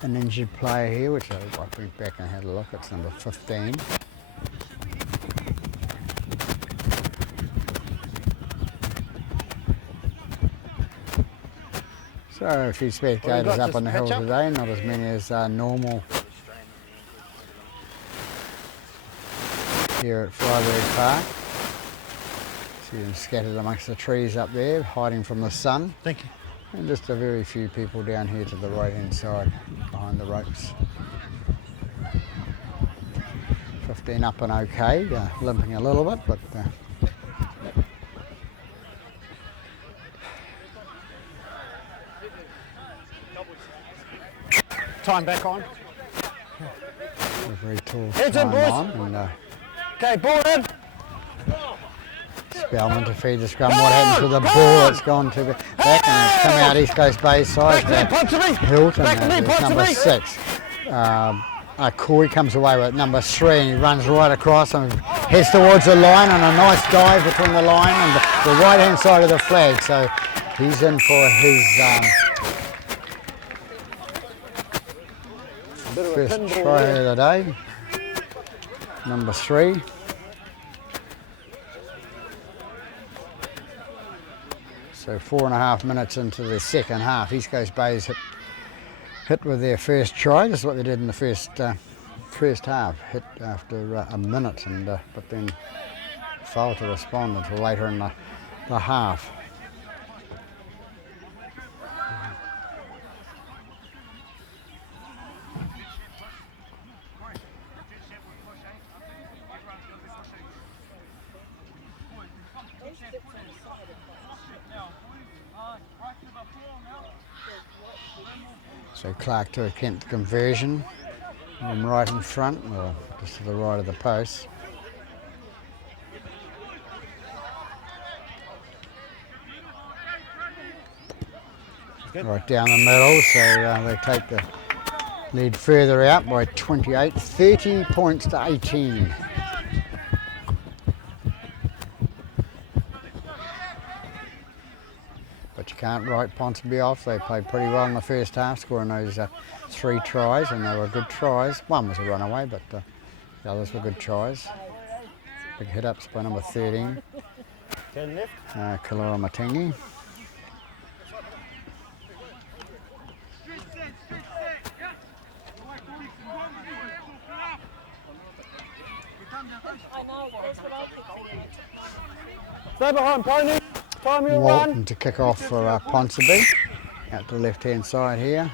an injured player here, which I went back and had a look. It's number 15. So a few spectators up on the hill today, not as many as normal here at Freiburg Park. See them scattered amongst the trees up there, hiding from the sun. Thank you. And just a very few people down here to the right hand side, behind the ropes. 15 up and okay, limping a little bit, but Time back on. a very tall Heads in, time boys. on. And Okay, ball in. Spellman to feed the scrum. What happens to the ball? It's gone to the back and it's come out East Coast Bay side. Back to me, Ponsonby. Hilton, Back to me, there's number Ponsonby. 6. Corey comes away with number 3 and he runs right across and heads towards the line and a nice dive between the line and the right hand side of the flag. So he's in for his first try of the day. Number 3. So 4.5 minutes into the second half. East Coast Bay's hit with their first try. This is what they did in the first half. Hit after a minute, and but then failed to respond until later in the half. So Clark to attempt the conversion from right in front, or just to the right of the post. Right down the middle, so they take the lead further out by 28, 30 points to 18. But you can't write Ponsonby off. They played pretty well in the first half, scoring those 3 tries, and they were good tries. One was a runaway, but the others were good tries. Big hit-ups by number 13, 10 left. Kalora Matangi. Stay behind, Pony. Time your Walton run. to kick off for Ponsonby. Out to the left-hand side here.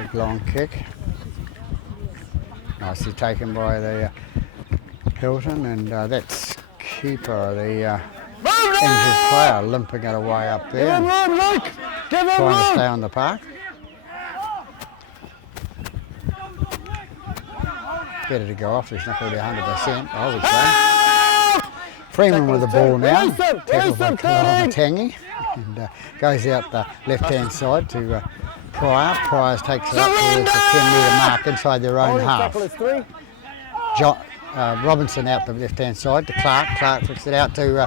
Big long kick. Nicely taken by the Hilton, and that's keeper, the injured player, limping it away up there. Give him room, Luke. Give him Trying to room. stay on the park. Better to go off, he's not going to be 100%, I would say. Freeman with the ball now, tackled by Matangi, and goes out the left-hand side to Pryor. Pryor takes it up towards the 10-metre mark inside their own half. Tackle is 3. Robinson out the left-hand side to Clark. Clark puts it out to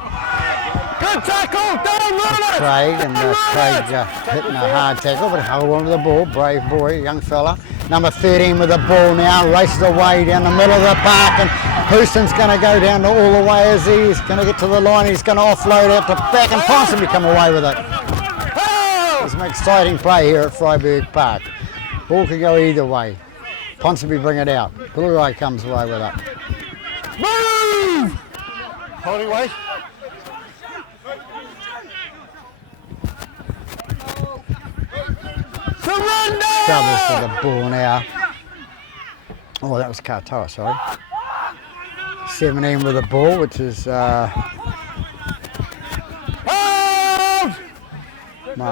Good tackle. Don't run it. Craig, and Craig hitting a hard tackle, but held on to the ball. Brave boy, young fella. Number 13 with the ball now, races away down the middle of the park, and Houston's going to go down all the way as he's going to get to the line. He's going to offload out to back, and Ponsonby come away with it. It's an exciting play here at Freiburg Park. Ball can go either way. Ponsonby bring it out. Kalura comes away with it. Move. Holding weight. Surrender! Scrubbers for the ball now. Oh, that was Katoa, sorry. 17 with the ball, which is Mark.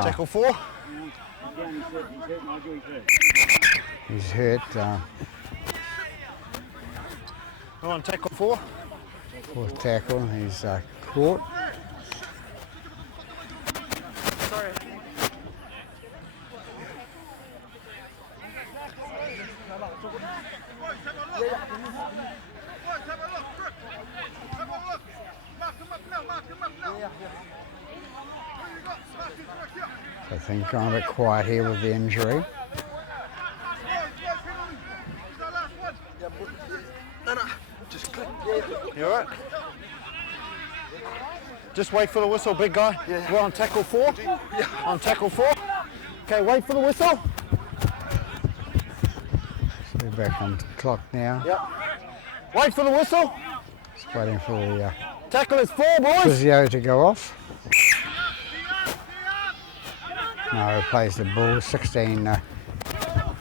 Tackle 4. He's hurt. On tackle 4. Fourth tackle, he's caught. I think gone a bit quiet here with the injury. You all right? Just wait for the whistle, big guy. We're on tackle 4. On tackle 4. Okay, wait for the whistle. So we're back on the clock now. Yep. Wait for the whistle. Just waiting for the Tackle is 4, boys. physio to go off. No, plays the ball. 16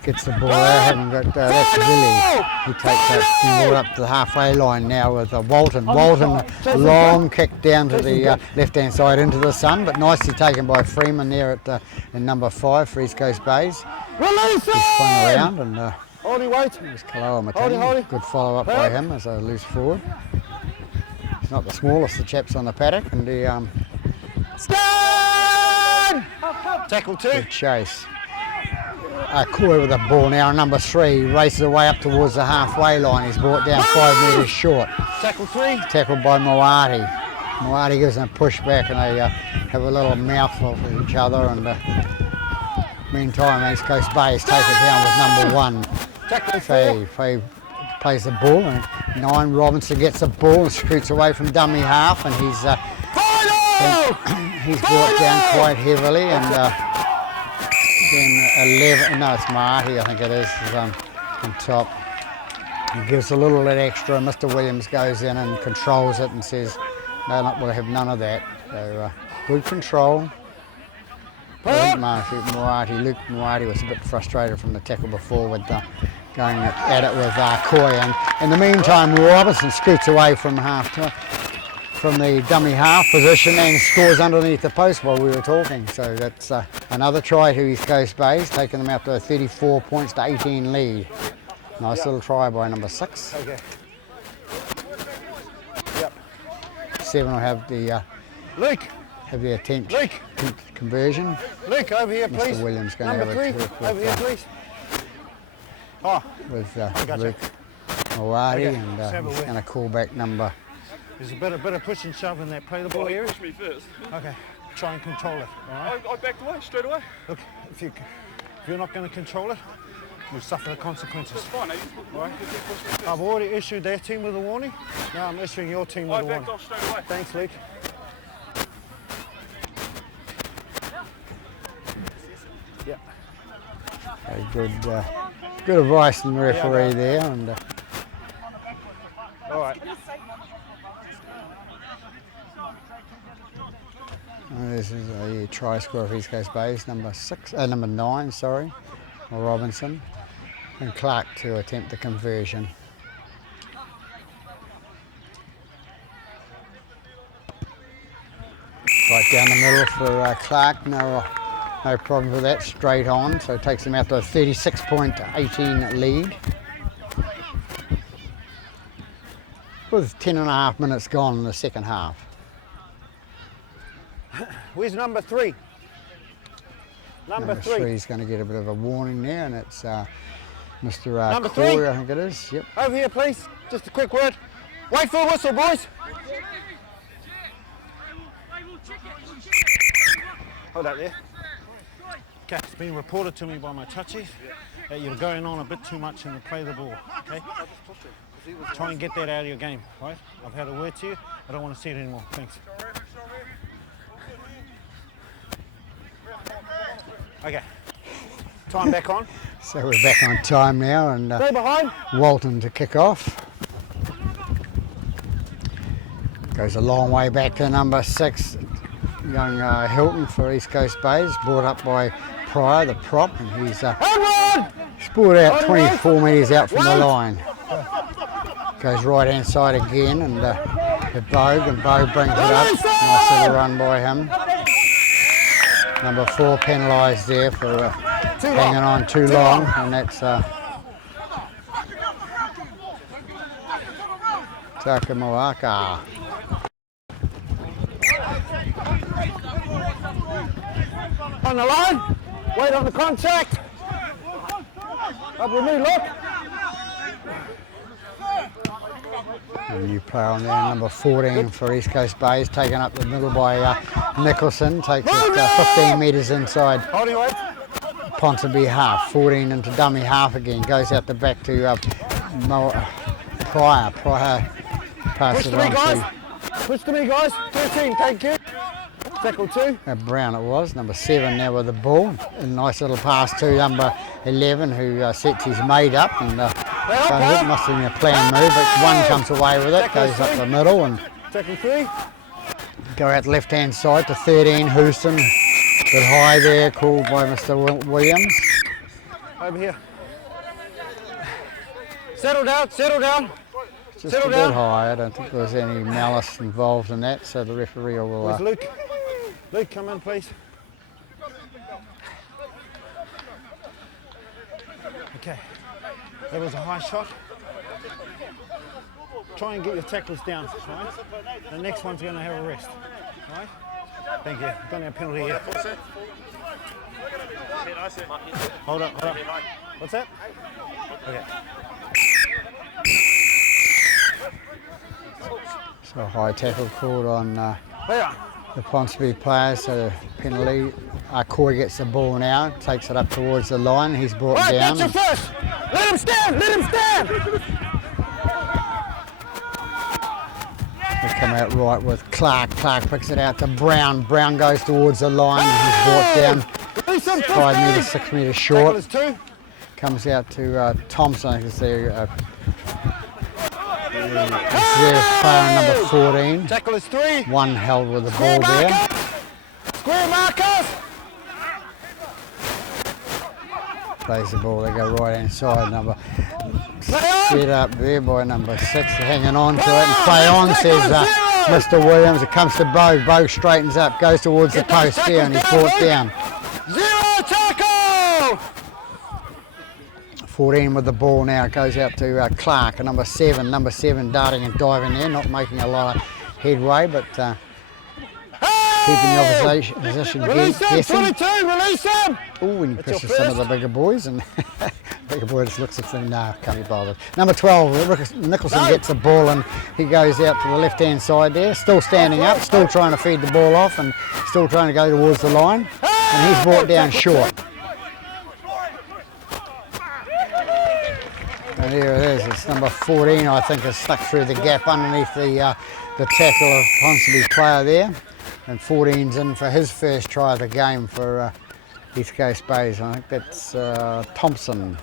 gets the ball out. Haven't got that's Billy. He takes that ball up to the halfway line now with Walton. Walton, a long kick down to the left-hand side into the sun, but nicely taken by Freeman there at in number 5 for East Coast Bays. Release He's swung it! around and Holding weight. there's Kaloa Hold Matani. it. Good follow-up by him as a loose forward. He's not the smallest of chaps on the paddock, and he Stand! Tackle 2. good chase. Koi with the ball now, number 3 races away up towards the halfway line. He's brought down 5 metres short. Tackle 3. Tackled by Moati. Moati gives him a push back and they have a little mouthful with each other. And meantime, East Coast Bays take it down with number 1. Tackle 4. Faye plays the ball and 9 Robinson gets the ball and scoots away from dummy half, and he's brought down quite heavily, and then 11, no, it's Marty, I think it is on top. He gives a little bit extra. Mr. Williams goes in and controls it and says, no, we'll have none of that. So good control. I think Luke Moati was a bit frustrated from the tackle before with going at it with Koi, and in the meantime Robinson scoots away from from the dummy half position and scores underneath the post while we were talking. So that's another try to East Coast Bays, taking them out to a 34 points to 18 lead. Nice little try by number 6. Okay. Yep. 7 will have the Luke. Have the attempt Luke. conversion. Luke, over here, please. Mr. Williams going to Number have 3. a talk Over here, please. Oh, with gotcha. Luke Moati, Okay, and let's have a he's look. going to call back number. there's a bit of push and shove in that play the ball area. Push me first. Okay, try and control it. All right. I backed away straight away. Look, if you're not going to control it, you'll suffer the consequences. It's fine. All right. I've already issued their team with a warning. Now I'm issuing your team with I a warning. backed off straight away. Thanks, Luke. Yeah. Good advice from the referee there, and All right. this is a try score of East Coast Bays, number 9, sorry, or Robinson, and Clark to attempt the conversion. Right down the middle for Clark, no problem with that, straight on, so it takes him out to a 36-18 lead. With 10.5 minutes gone in the second half. Where's number 3? Number 3. Is going to get a bit of a warning there, and it's Mr. Number Corey, 3. I think it is. Yep. Over here, please. Just a quick word. Wait for the whistle, boys. Hold that there. Okay, it's been reported to me by my touchies that you're going on a bit too much in the play the ball. Okay? Try and get that out of your game, right? I've had a word to you. I don't want to see it anymore. Thanks. Okay. Time back on. So we're back on time now, and Stay behind. Walton to kick off. Goes a long way back to number 6, young Hilton for East Coast Bays, brought up by Pryor, the prop, and he's brought out 24 metres out from the line. Goes right hand side again, and to Bogue, and Bogue brings it up. Nice little run by him. Number 4 penalised there for hanging on too long, and that's Takamoaka. On the line, wait on the contact. Up with me, look. A new player on there, number 14 for East Coast Bays, taken up the middle by Nicholson, takes it 15 metres inside Holding weight. Ponsonby half, 14 into dummy half again, goes out the back to Pryor passes Push it to me, on guys. to Push to me, guys. 13, thank you. Tackle 2. Brown it was, number 7 now with the ball. A nice little pass to number 11 who sets his mate up and it must have been a planned move, but one comes away with it, goes up the middle and Tackle 3. go out left hand side to 13 Houston. Bit high there, called by Mr. Williams. Over here. Settle down, settle down. Just Settle a bit down. high, I don't think there was any malice involved in that, so the referee will... Where's Luke? Luke, come in, please. Okay, that was a high shot. Try and get your tackles down, right? The next one's going to have a rest, right? Thank you. Going to have a penalty here. Hold on, hold on. What's that? Okay. So a high tackle called on There. the Ponsonby players, so penalty. Coy gets the ball now, takes it up towards the line, he's brought Right, down. that's your first. Let him stand, let him stand. They come out right with Clark. Clark picks it out to Brown. Brown goes towards the line. He's brought down Release him, 5 15. metres, 6 metres Tackle short. is 2. Comes out to Thompson. I can see reserve player number 14. Tackle is 3. One held with the Square ball there. markers. Square markers. Plays the ball. They go right inside. Number set up there by number 6, hanging on to it and play on, says Mr. Williams. It comes to Bogue. Bogue straightens up, goes towards the post there, and he's brought down. 0 tackle. 14 with the ball now, goes out to Clark, number 7. Number 7 darting and diving there, not making a lot of headway, but keeping the opposition Release him, guessing. 22, release him. Oh, when he That's your pushes some of the first. bigger boys, and bigger boy just looks at them, nah, can't be bothered. Number 12, Nicholson No. gets the ball and he goes out to the left-hand side there, still standing up, still trying to feed the ball off and still trying to go towards the line, and he's brought down short. And here it is, it's number 14, I think, is stuck through the gap underneath the tackle of Ponsonby's player there. And 14's in for his first try of the game for East Coast Bays. I think that's Thompson.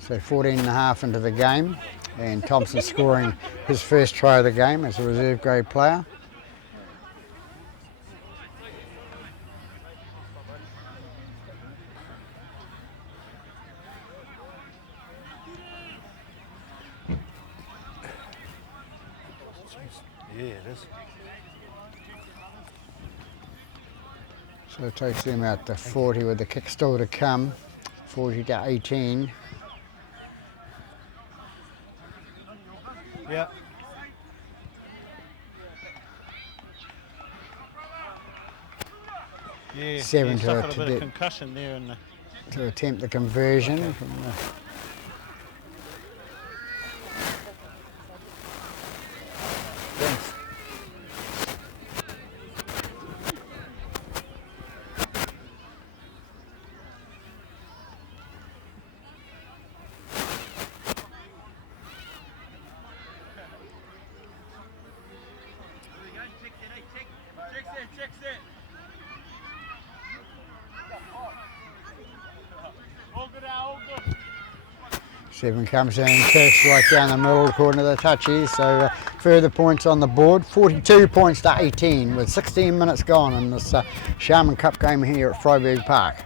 So 14 and a half into the game, and Thompson scoring his first try of the game as a reserve grade player. Yeah, it is. So it takes them out to 40 with the kick still to come, 40 to 18. Yeah. Yeah, 7 he to suffered a bit do- of concussion there in the To attempt the conversion from the Seven comes in, kicks right down the middle according to the touchies, so further points on the board, 42 points to 18 with 16 minutes gone in this Sharman Cup game here at Freiburg Park.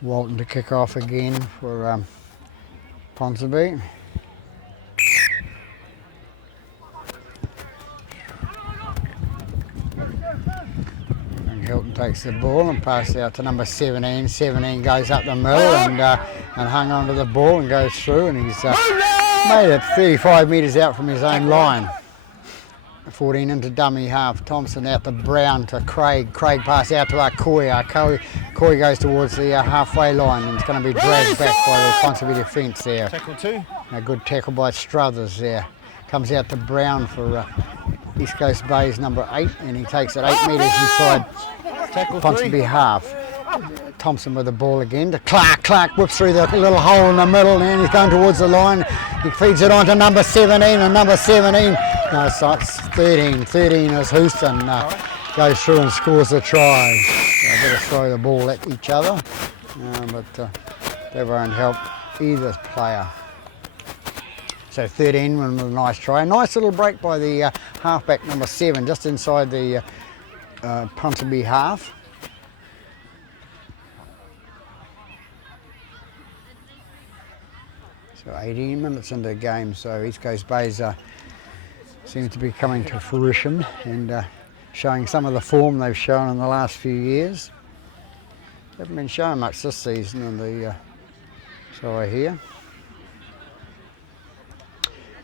Walton to kick off again for Ponsonby. And Hilton takes the ball and passes out to number 17. 17 goes up the middle and hung onto the ball and goes through, and he's made it 35 metres out from his own line. 14 into dummy half. Thompson out to Brown to Craig. Craig pass out to Arcoy. Coy goes towards the halfway line and it's going to be dragged back by the Ponsonby defence there. Tackle 2. A good tackle by Struthers there. Comes out to Brown for East Coast Bay's number 8, and he takes it 8 metres inside Tackle 3. Ponsonby half. Thompson with the ball again to Clark. Clark whips through the little hole in the middle and he's going towards the line. He feeds it on to number 17, and number 17, no, so it's 13. 13 is Houston, goes through and scores the try. They better throw the ball at each other, but they won't help either player. So 13 with a nice try. Nice little break by the halfback number 7, just inside the Ponsonby half. So 18 minutes into the game, so East Coast Bays seem to be coming to fruition and showing some of the form they've shown in the last few years. They haven't been showing much this season in the side here.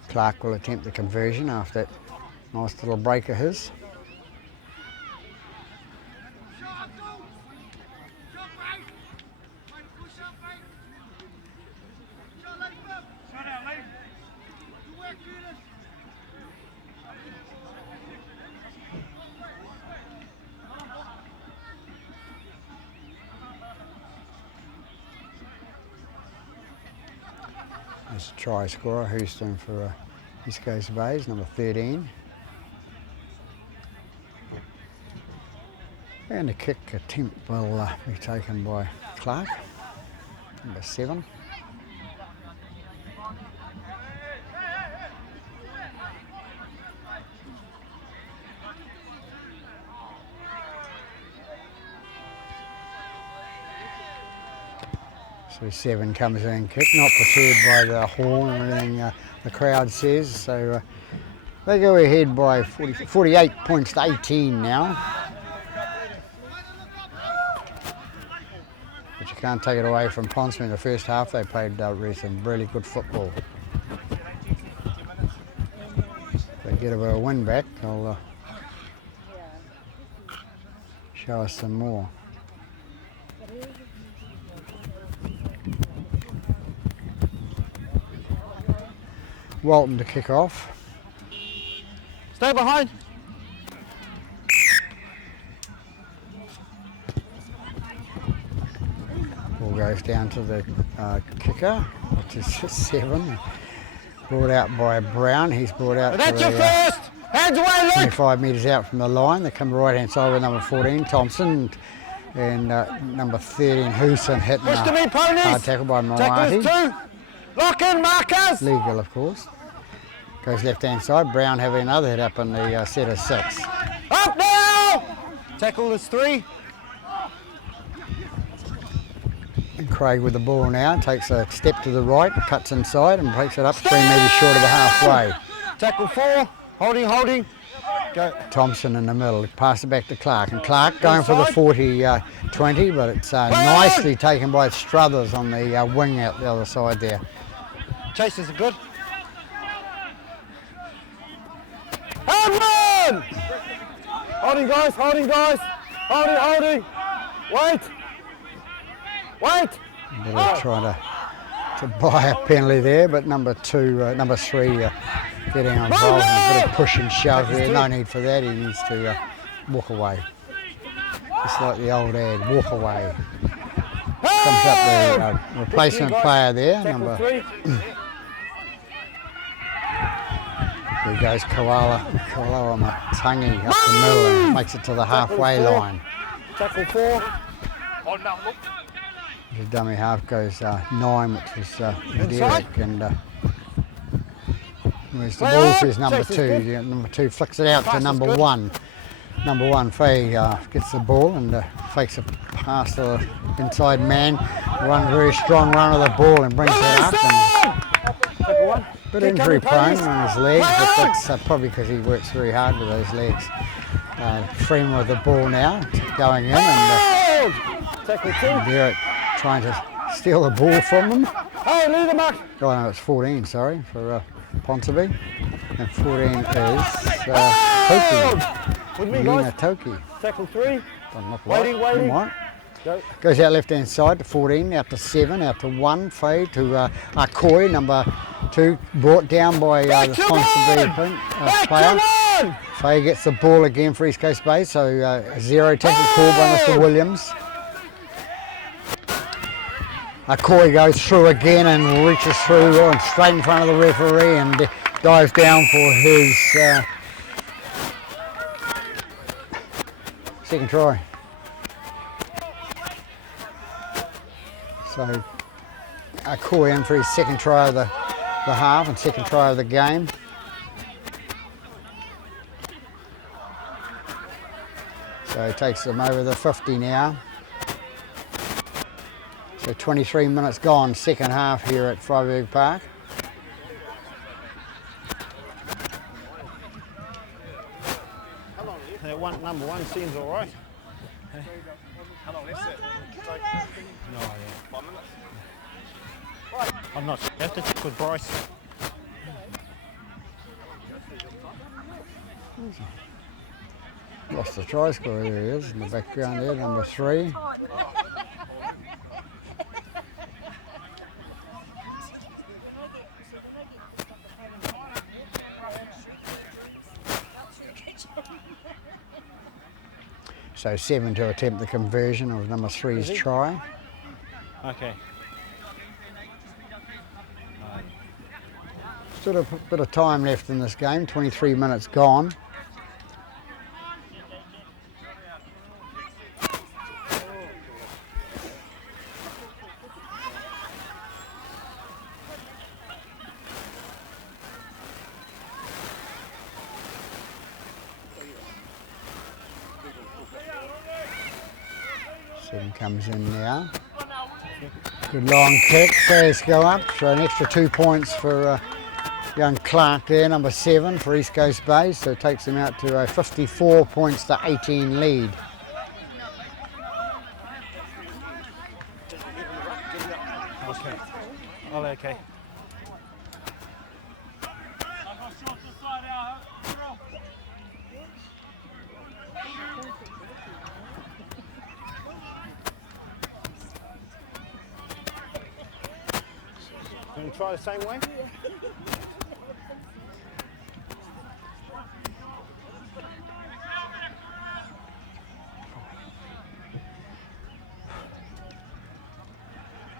Clark will attempt the conversion after that nice little break of his. There's a try scorer, Houston for East Coast Bays, number 13. And the kick attempt will be taken by Clark, number 7. So 7 comes in, kick, not perturbed by the horn or anything the crowd says. So they go ahead by 48 points to 18 now. But you can't take it away from Ponsonby in the first half. They played some really good football. If they get a bit of win back, they'll show us some more. Walton to kick off. Stay behind. Ball goes down to the kicker, which is 7. Brought out by Brown. He's brought out That's your first. Hands away, Luke. 25 metres out from the line. They come right hand side with number 14, Thompson, and number 13, Houston, hitting Push to me, ponies. hard tackle by Marathi. Tacklers 2. Lock in, markers. Legal, of course. Goes left hand side. Brown having another hit up in the set of 6. Up now. Tackle is 3. And Craig with the ball now takes a step to the right, cuts inside and takes it up 3 metres short of the halfway. Tackle 4. Holding. Go. Thompson in the middle, pass it back to Clark, and Clark going for the 40-20, but it's nicely taken by Struthers on the wing out the other side there. Chasers are good. And run! Holding guys. Holding. Wait. They're trying to buy a penalty there, but number 3 getting involved in a bit of push and shove there. No need for that, he needs to walk away. Just like the old ad, walk away. Comes up the replacement player there, number 3. Here goes Koala Matangi up the middle and makes it to the halfway line. Tackle 4. The dummy half goes 9, which is Derek, and where's the ball says number 2. Yeah, number 2 flicks it out to number 1. Number 1, Faye, gets the ball and fakes a past the inside man, run very strong run of the ball and brings it up. And bit injury prone on his legs, but that's probably because he works very hard with those legs. Freeman with the ball now, going in, and Barrett trying to steal the ball from him. Oh, lead him up. Oh no, it's 14, sorry, for Ponsonby. And 14 is Toki. With me, guys. Toki. Tackle 3. Waiting. Go. Goes out left hand side to 14, out to 7, out to 1, fade to Akoi, number 2, brought down by the Ponsonby player. Faye gets the ball again for East Coast Bay, so 0 tackle call by Mr. Williams. Akoi goes through again and reaches through and straight in front of the referee and dives down for his second try. So Akoi in for his second try of the half and second try of the game. So he takes them over the 50 now. So 23 minutes gone, second half here at Freiburg Park. That number 1 seems all right. How long is it? No idea. 5 minutes? I'm not sure. You have to check with Bryce. Lost the try scorer, there he is in the background there, number 3. So 7 to attempt the conversion of number 3's try. Okay. Still a bit of time left in this game, 23 minutes gone. Comes in now. Good long kick, fares go up, so an extra 2 points for young Clark there, number 7 for East Coast Bay, so it takes them out to a 54 points to 18 lead. Okay. All okay. Going to try the same way?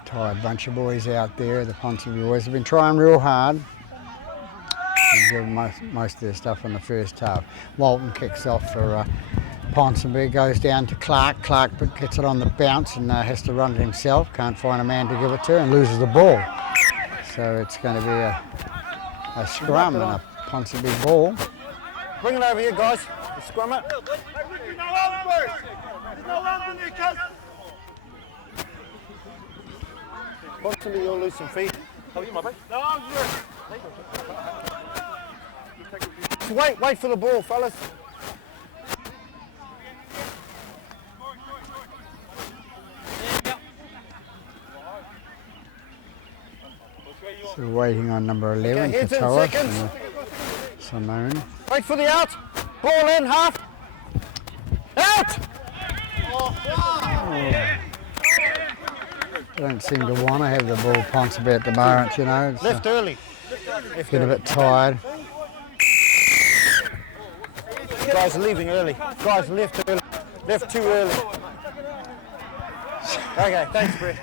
Tired bunch of boys out there, the Ponsonby boys have been trying real hard. Give most of their stuff in the first half. Walton kicks off for Ponsonby, goes down to Clark. Clark gets it on the bounce and has to run it himself. Can't find a man to give it to and loses the ball. So it's going to be a scrum and a Ponsonby ball. Bring it over here, guys. Let's scrum it. Ponsonby, you'll lose some feet. How are you, my mate? No, I'm good. Wait for the ball, fellas. So waiting on number 11, Okay, heads in Katoa seconds. and Simone. Wait for the out. Ball in, half. Out! Don't seem to want to have the ball Ponsonby at the moment, you know. It's, Left early. get a bit tired. Guys are leaving early. Guys left early. Left too early. Okay, thanks, Brett.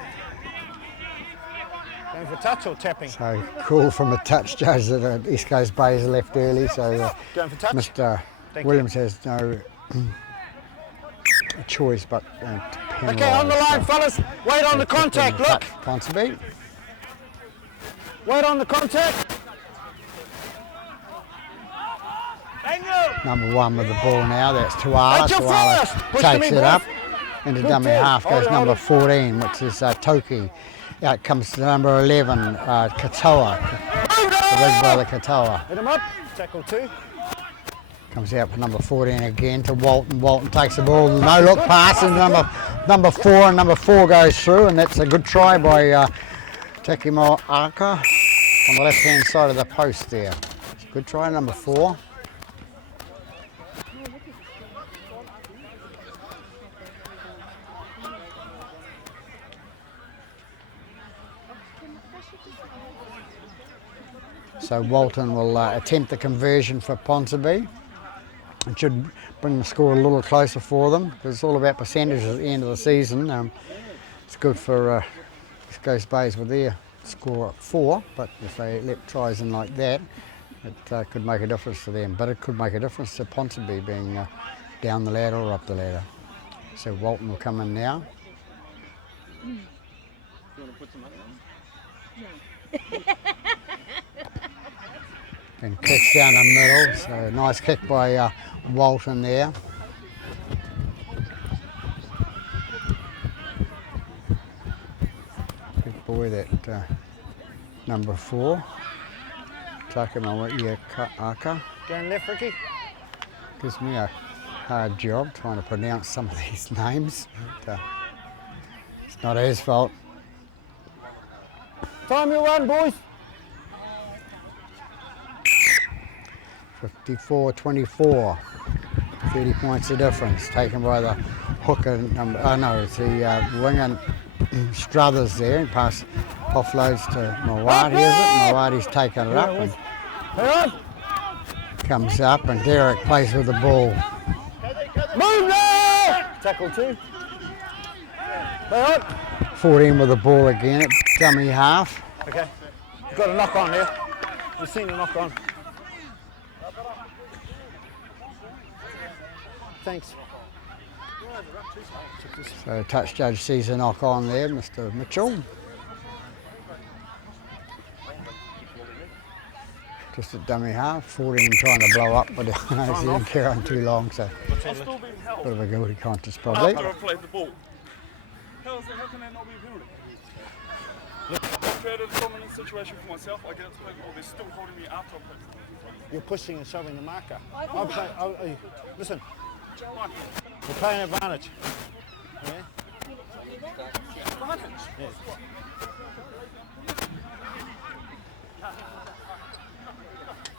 Going for touch or tapping? So cool from a touch judge that East Coast Bay has left early. So Going for touch? Mr. Thank Williams has no choice but to penalise. Okay, on the line, fellas. Wait on the contact, look. Ponsonby. Wait on the contact. Number 1 with the ball now, that's Tuala. That's your Tuala first. Push them takes in, it up. Into Good dummy too. half Hold goes it, number hold 14, which is Toki. Out comes to number 11, Katoa, the big brother Katoa. Hit him up. Tackle 2. Comes out for number 14 again to Walton. Walton takes the ball, no look pass, and number 4, and number 4 goes through, and that's a good try by Takimo Aka on the left-hand side of the post there. Good try, number 4. So Walton will attempt the conversion for Ponsonby. It should bring the score a little closer for them, because it's all about percentages at the end of the season. It's good for East Coast Bays with their score at 4, but if they let tries in like that, it could make a difference to them. But it could make a difference to Ponsonby being down the ladder or up the ladder. So Walton will come in now. You want to put some money on? And kicks down the middle, so nice kick by Walton there. Good boy, that number 4. Takuma Aka. Going left, Ricky. Gives me a hard job trying to pronounce some of these names. But, it's not his fault. Time your run, boys. 54-24, 30 points of difference, taken by the hooker, it's the winger Struthers there, and pass offloads to Mawadi, is it? Mawadi's taken it up and comes up, and Derek plays with the ball. Move there! Tackle 2. Play on. 14 with the ball again at dummy half. Okay. You've got a knock on there. You've seen a knock on. Thanks. So touch judge sees a knock on there, Mr. Mitchell. Just at dummy half, 14 trying to blow up, but he didn't carry on too long, so I've still been held bit of a guilty conscience probably. after I played the ball. How can that not be a penalty? I've created a dominant situation for myself. I get it to play the ball. They're still holding me after I play the ball. You're pushing and shoving the marker. Listen, we're playing advantage. Yeah? Yeah.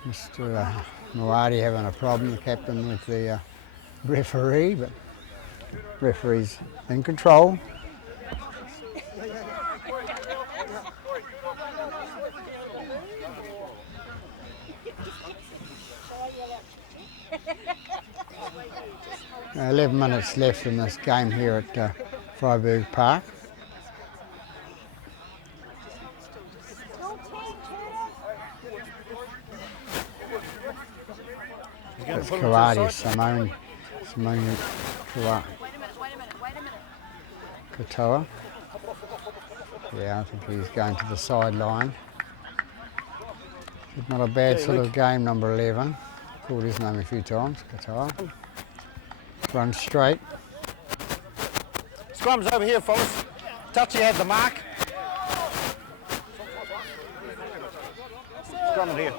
Mr. Mawadi having a problem, the captain, with the referee, but referee's in control. Now, 11 minutes left in this game here at Freiburg Park. It's karate, Simone Katoa. Yeah, I think he's going to the sideline. Not a bad sort of game, number 11. Called his name a few times, Katoa. Run straight. Scrum's over here, fellas. Touchy had the mark. Scrum here.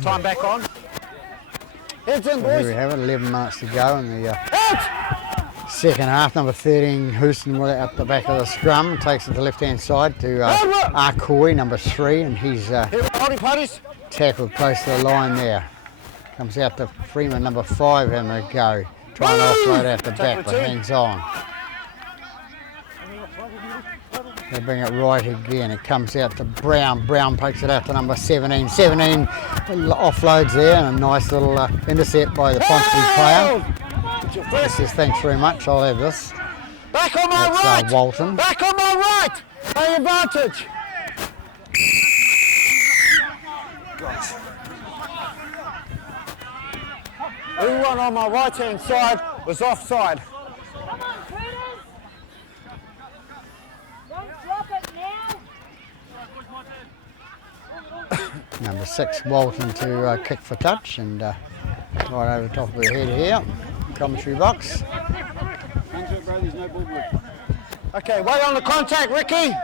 Time back on. Heads in, So here we boys. have it, 11 minutes to go in the second half. Number 13, Houston at the back of the scrum, takes it to the left-hand side to Arkoi, number 3, and he's Here we are, parties. tackled close to the line there. Comes out to Freeman, number 5, having a go. Trying to offload out the back, but hangs on. They bring it right again. It comes out to Brown. Brown takes it out to number 17. 17 offloads there, and a nice little intercept by the Ponsonby player. He says, thanks very much, I'll have this. Back on my That's right. Walton. Back on my right. Play advantage. Everyone on my right-hand side was offside. Come on, Critters! Don't drop it now! Number Number 6, Walton to kick for touch, and right over the top of the head here, commentary box. Okay, wait on the contact, Ricky.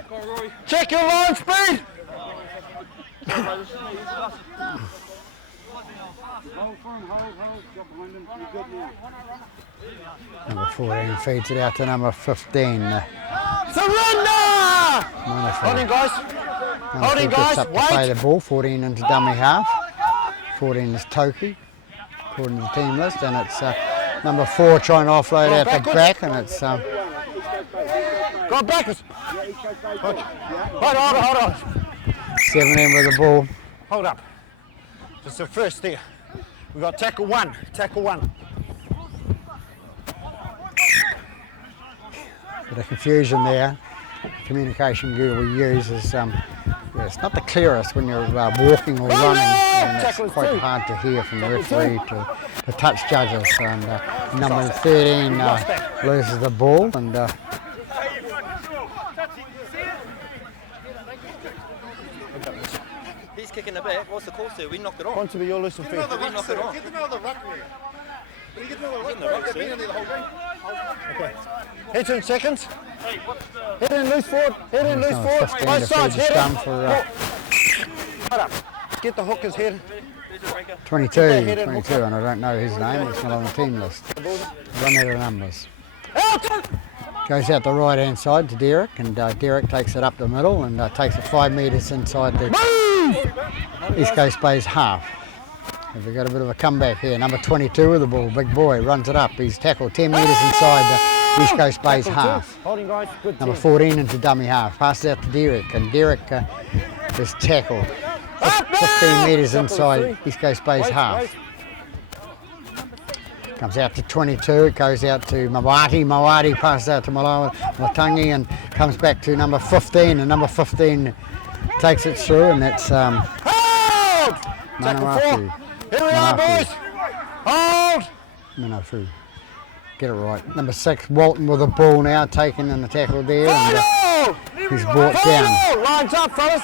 Check your line speed. Number 14 feeds it out to number 15. Surrender! Holding, guys. Holding, guys. Up to play the ball. 14 into dummy half. 14 is Toki, according to the team list, and it's number 4 trying to offload out the back, and it's go backwards. Okay. Hold on. 17 with the ball. Hold up. Just the first there. We got tackle one. Bit of confusion there. Communication gear we use is it's not the clearest when you're walking or running, and it's quite hard to hear from the referee to touch judges. And number 13 loses the ball, and he's kicking the back. What's the call, sir? We knocked it off. Ponsonby, you're losing feet. We knocked it off. Okay. Hit in seconds. Hit in loose forward. Both sides, hit in. for Hold up. Get the hooker's head. 22, and I don't know his name. It's not on the team list. Run out of numbers. Out! Goes out the right hand side to Derek, and Derek takes it up the middle and takes it 5 metres inside the East Coast Bay's half. We've got a bit of a comeback here. Number 22 with the ball, big boy, runs it up. He's tackled 10 metres inside the East Coast Bay's half. Holding, guys. Good. Number 14 into dummy half. Passes out to Derek, and Derek is tackled 15 metres inside East Coast Bay's half. Comes out to 22, it goes out to Mawati. Mawati passes out to Matangi and comes back to number 15, and number 15 takes it through, and that's Manawafu. Here we are, boys. Hold. Manawafu. Get it right. Number 6, Walton with the ball now, taken in the tackle there, and he's brought down. Lines up, fellas.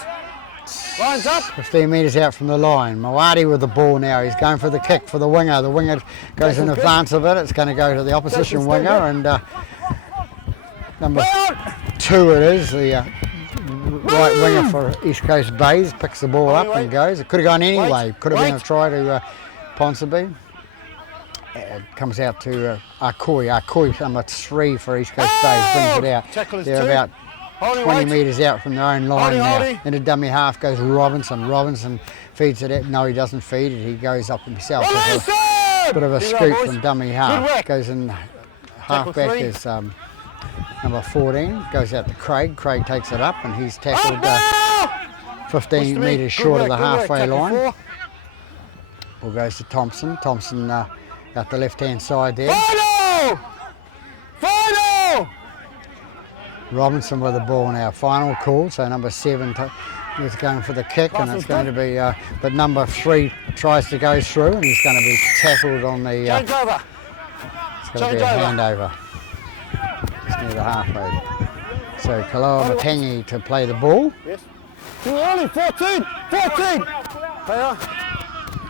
Lines up. 15 metres out from the line. Mawati with the ball now. He's going for the kick for the winger. The winger goes in advance of it. It's going to go to the opposition winger, and number 2 it is, the right winger for East Coast Bays, picks the ball up and goes. It could have gone any way. Could have been a try to Ponsonby. It comes out to Akoi. Akoi, number 3 for East Coast Bays, brings it out. They're about 20 metres out from their own line now. Into dummy half goes Robinson. Robinson feeds it out. No, he doesn't feed it. He goes up himself. A bit of a scoop from dummy half. Goes in half back is number 14. Goes out to Craig. Craig takes it up, and he's tackled 15 metres short of the halfway line. Ball goes to Thompson. Thompson out the left-hand side there. Final! Robinson with the ball now. Final call. So number 7 is going for the kick, and it's going to be. But number 3 tries to go through, and he's going to be tackled on the. Change over. It's going to be a handover. Just near the halfway. So Kaloa Matangi to play the ball. Yes. Too early. 14. Player.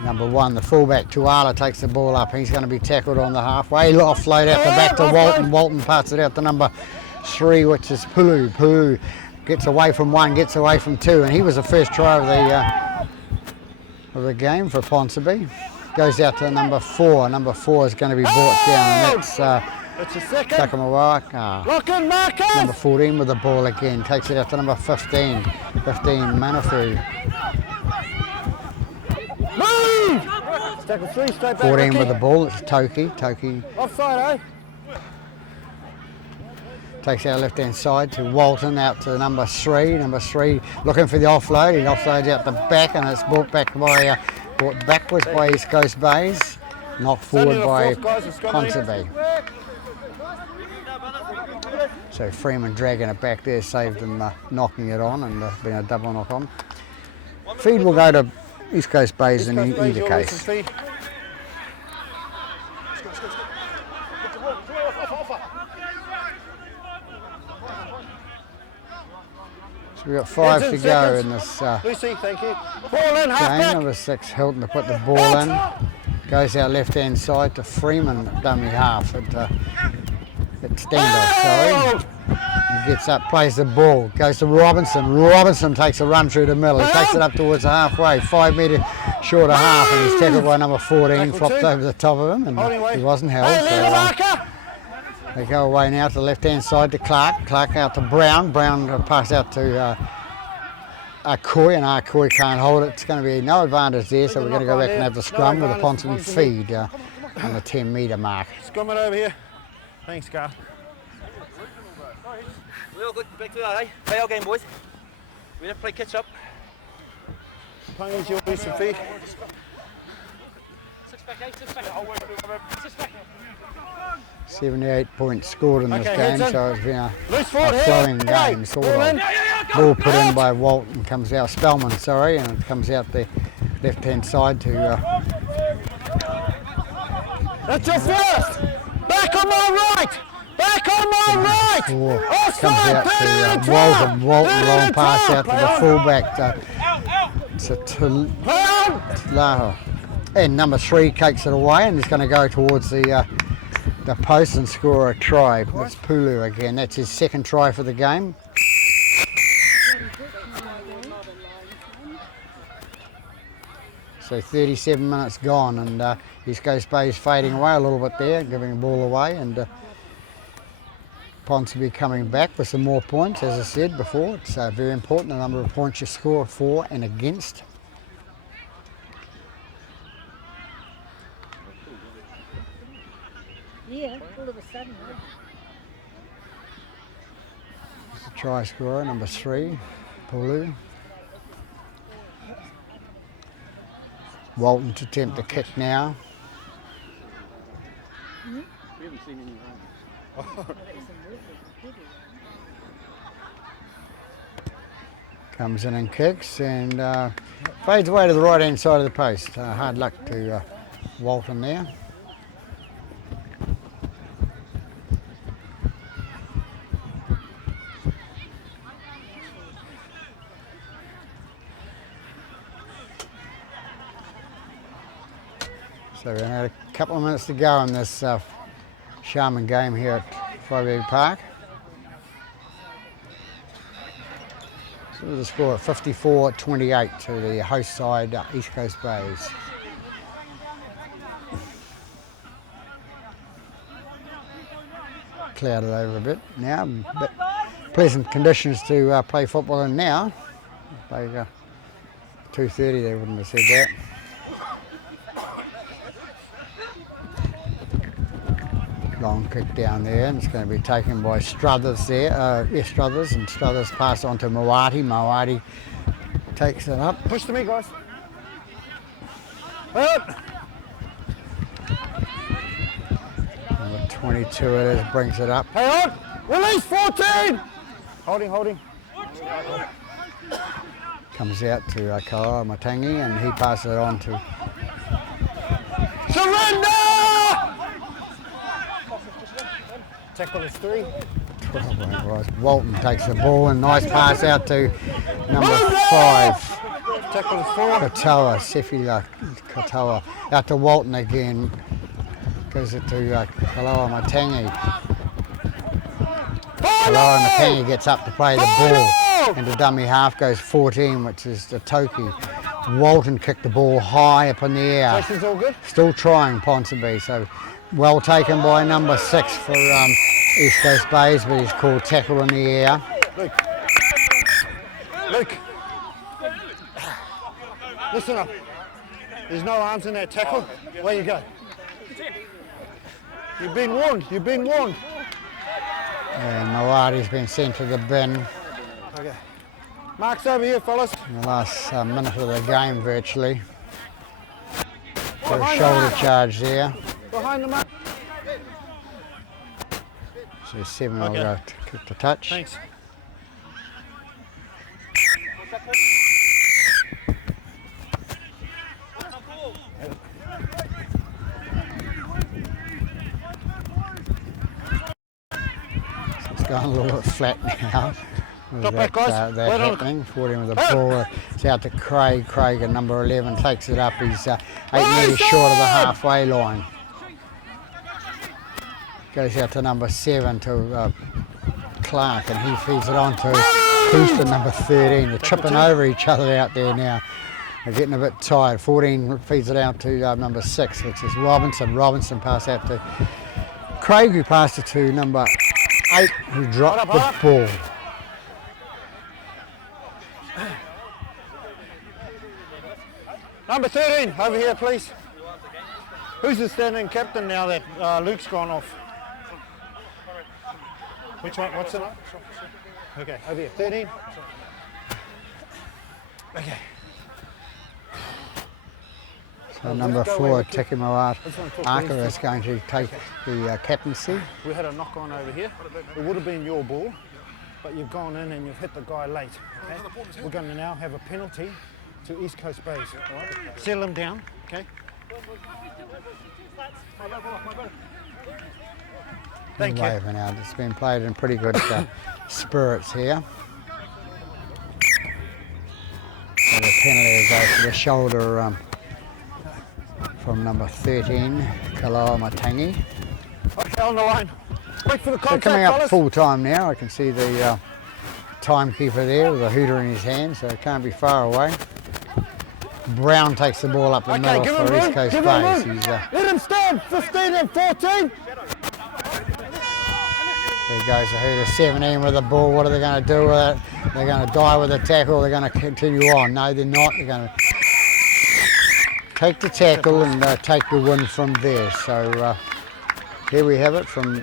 Number 1, the fullback, Tuala, takes the ball up. He's going to be tackled on the halfway. Offload out the back to Walton. Walton passes it out to number 3, which is Pulu. Pulu gets away from 1, gets away from 2, and he was the first try of the game for Ponsonby. Goes out to number 4. Number 4 is going to be brought down, and that's Takamawaka. Lock in, Marcus. Number 14 with the ball again. Takes it out to number 15. 15, Manafu. Move! Tackle 3, straight back. 14 Ricky. with the ball. It's Toki. Toki Offside, takes our left-hand side to Walton, out to number 3. Number 3 looking for the offload. He offloads out the back, and it's brought backwards by East Coast Bays, knocked forward by Ponsonby. So Freeman dragging it back there, saved them knocking it on, and being a double knock on. Feed will go to East Coast Bays in either case. So we've got 5 Heads to in go seconds. in this Lucy, thank you. Ball in, half game. back. Number 6, Hilton to put the ball in. Goes out left-hand side to Freeman, dummy half. It's standoff, sorry. He gets up, plays the ball, goes to Robinson. Robinson takes a run through the middle. He takes it up towards the halfway, 5 metre short of half, and he's tackled by number 14, Tackle flopped two. over the top of him, and he wasn't held. Hey, leader So, marker. they go away now to the left-hand side to Clark. Clark out to Brown. Brown pass out to Arcoy, and Arcoy can't hold it. It's going to be no advantage there, so we're going to go back and have the scrum with the Ponsonby feed on the 10 metre mark. Scrum it over here. Thanks, Carl. We all good back to that, eh? Play our game, boys. We don't play catch up. Ponies, you'll do some feed. 78 points scored in this Okay, game, heads in. so it's been a Loose forward here. flowing Hey, game, sort ball in. of. Ball put in by Walton, comes out, Spellman, sorry, and it comes out the left-hand side to That's your first. Back on my right. Back on my right. 4. Offside. Comes out Turn it to into Walton. up. Walton, Turn it long into pass up. out to Play the on. fullback Play on. Laho. And number 3 takes it away, and he's going to go towards the post and score a try. That's Pulu again. That's his 2nd try for the game. So 37 minutes gone, and East Coast Bay is fading away a little bit there, giving the ball away, and Ponsonby coming back with some more points. As I said before, it's very important the number of points you score for and against. Yeah, all of a sudden. Try scorer number 3, Pulu. Walton to attempt the kick now. Comes in and kicks and fades away to the right hand side of the post. Hard luck to Walton there. So we've had a couple of minutes to go in this Sharman game here at Freyberg Park. So there's a score of 54-28 to the host side, East Coast Bays. Clouded over a bit now, but pleasant conditions to play football in now. Like 2:30 they wouldn't have said that. Long kick down there, and it's going to be taken by Struthers there. Struthers, and Struthers pass on to Moati. Moati takes it up. Push to me, guys. Up. Number 22 it is, brings it up. Hang on. Release 14. Holding. Comes out to Kaloa Matangi, and he passes it on to Surrender. Tackle is 3. 12. I think it was. Walton takes the ball, and nice pass out to number 5. Tackle is 4. Katoa, Sefila Katoa. Out to Walton again. Goes it to Kaloa Matangi. Kaloa Matangi gets up to play the ball. And the dummy half goes 14, which is the Toki. Walton kicked the ball high up in the air. This is all good. Still trying Ponsonby, so well taken by number 6 for East Coast Bays, but he's called tackle in the air. Luke. Listen up. There's no arms in that tackle. Where you go? You've been warned. And Moati's been sent to the bin Okay. Mark's over here, fellas. in the last minute of the game virtually. For a shoulder charge there. Behind the mark. So 7 will go to kick the touch. Thanks. It's going a little bit flat now. Drop back, guys. That Wait on. happening. 14 with the ball. It's out to Craig. Craig at number 11 takes it up. He's 8 metres short of the halfway line. Goes out to number 7 to Clark, and he feeds it on to Houston, number 13. They're tripping over each other out there now. They're getting a bit tired. 14 feeds it out to number 6, which is Robinson. Robinson passed out to Craig, who passed it to number 8, who dropped the ball. Number 13, over here, please. Who's the standing captain now that Luke's gone off? Which one? What's the name? Okay, over here. 13. Okay. So number 4, Tekimoat Arca is going to take the captaincy. We had a knock on over here. It would have been your ball, but you've gone in and you've hit the guy late. Okay? We're going to now have a penalty to East Coast Bays. All right? Settle him down. Okay. Thank you. Waving out. It's been played in pretty good spirits here. So the penalty goes to the shoulder from number 13, Kaloa Matangi. Okay, on the line. Wait for the They're contact, coming up fellas. full time now. I can see the timekeeper there with a hooter in his hand, so it can't be far away. Brown takes the ball up the middle give him for room. East Coast Give him Bays. room. He's, Let him stand. 15 and 14. there goes the hooter, 17 with the ball. What are they going to do with it? They're going to die with the tackle. They're going to continue on. No, they're not. They're going to take the tackle and take the win from there. So here we have it from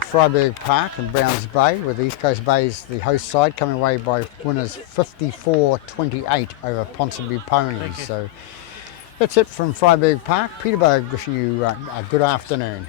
Freiburg Park and Browns Bay, with East Coast Bays, the host side, coming away by winners 54-28 over Ponsonby Ponies. So that's it from Freiburg Park. Peterborough wishing you a good afternoon.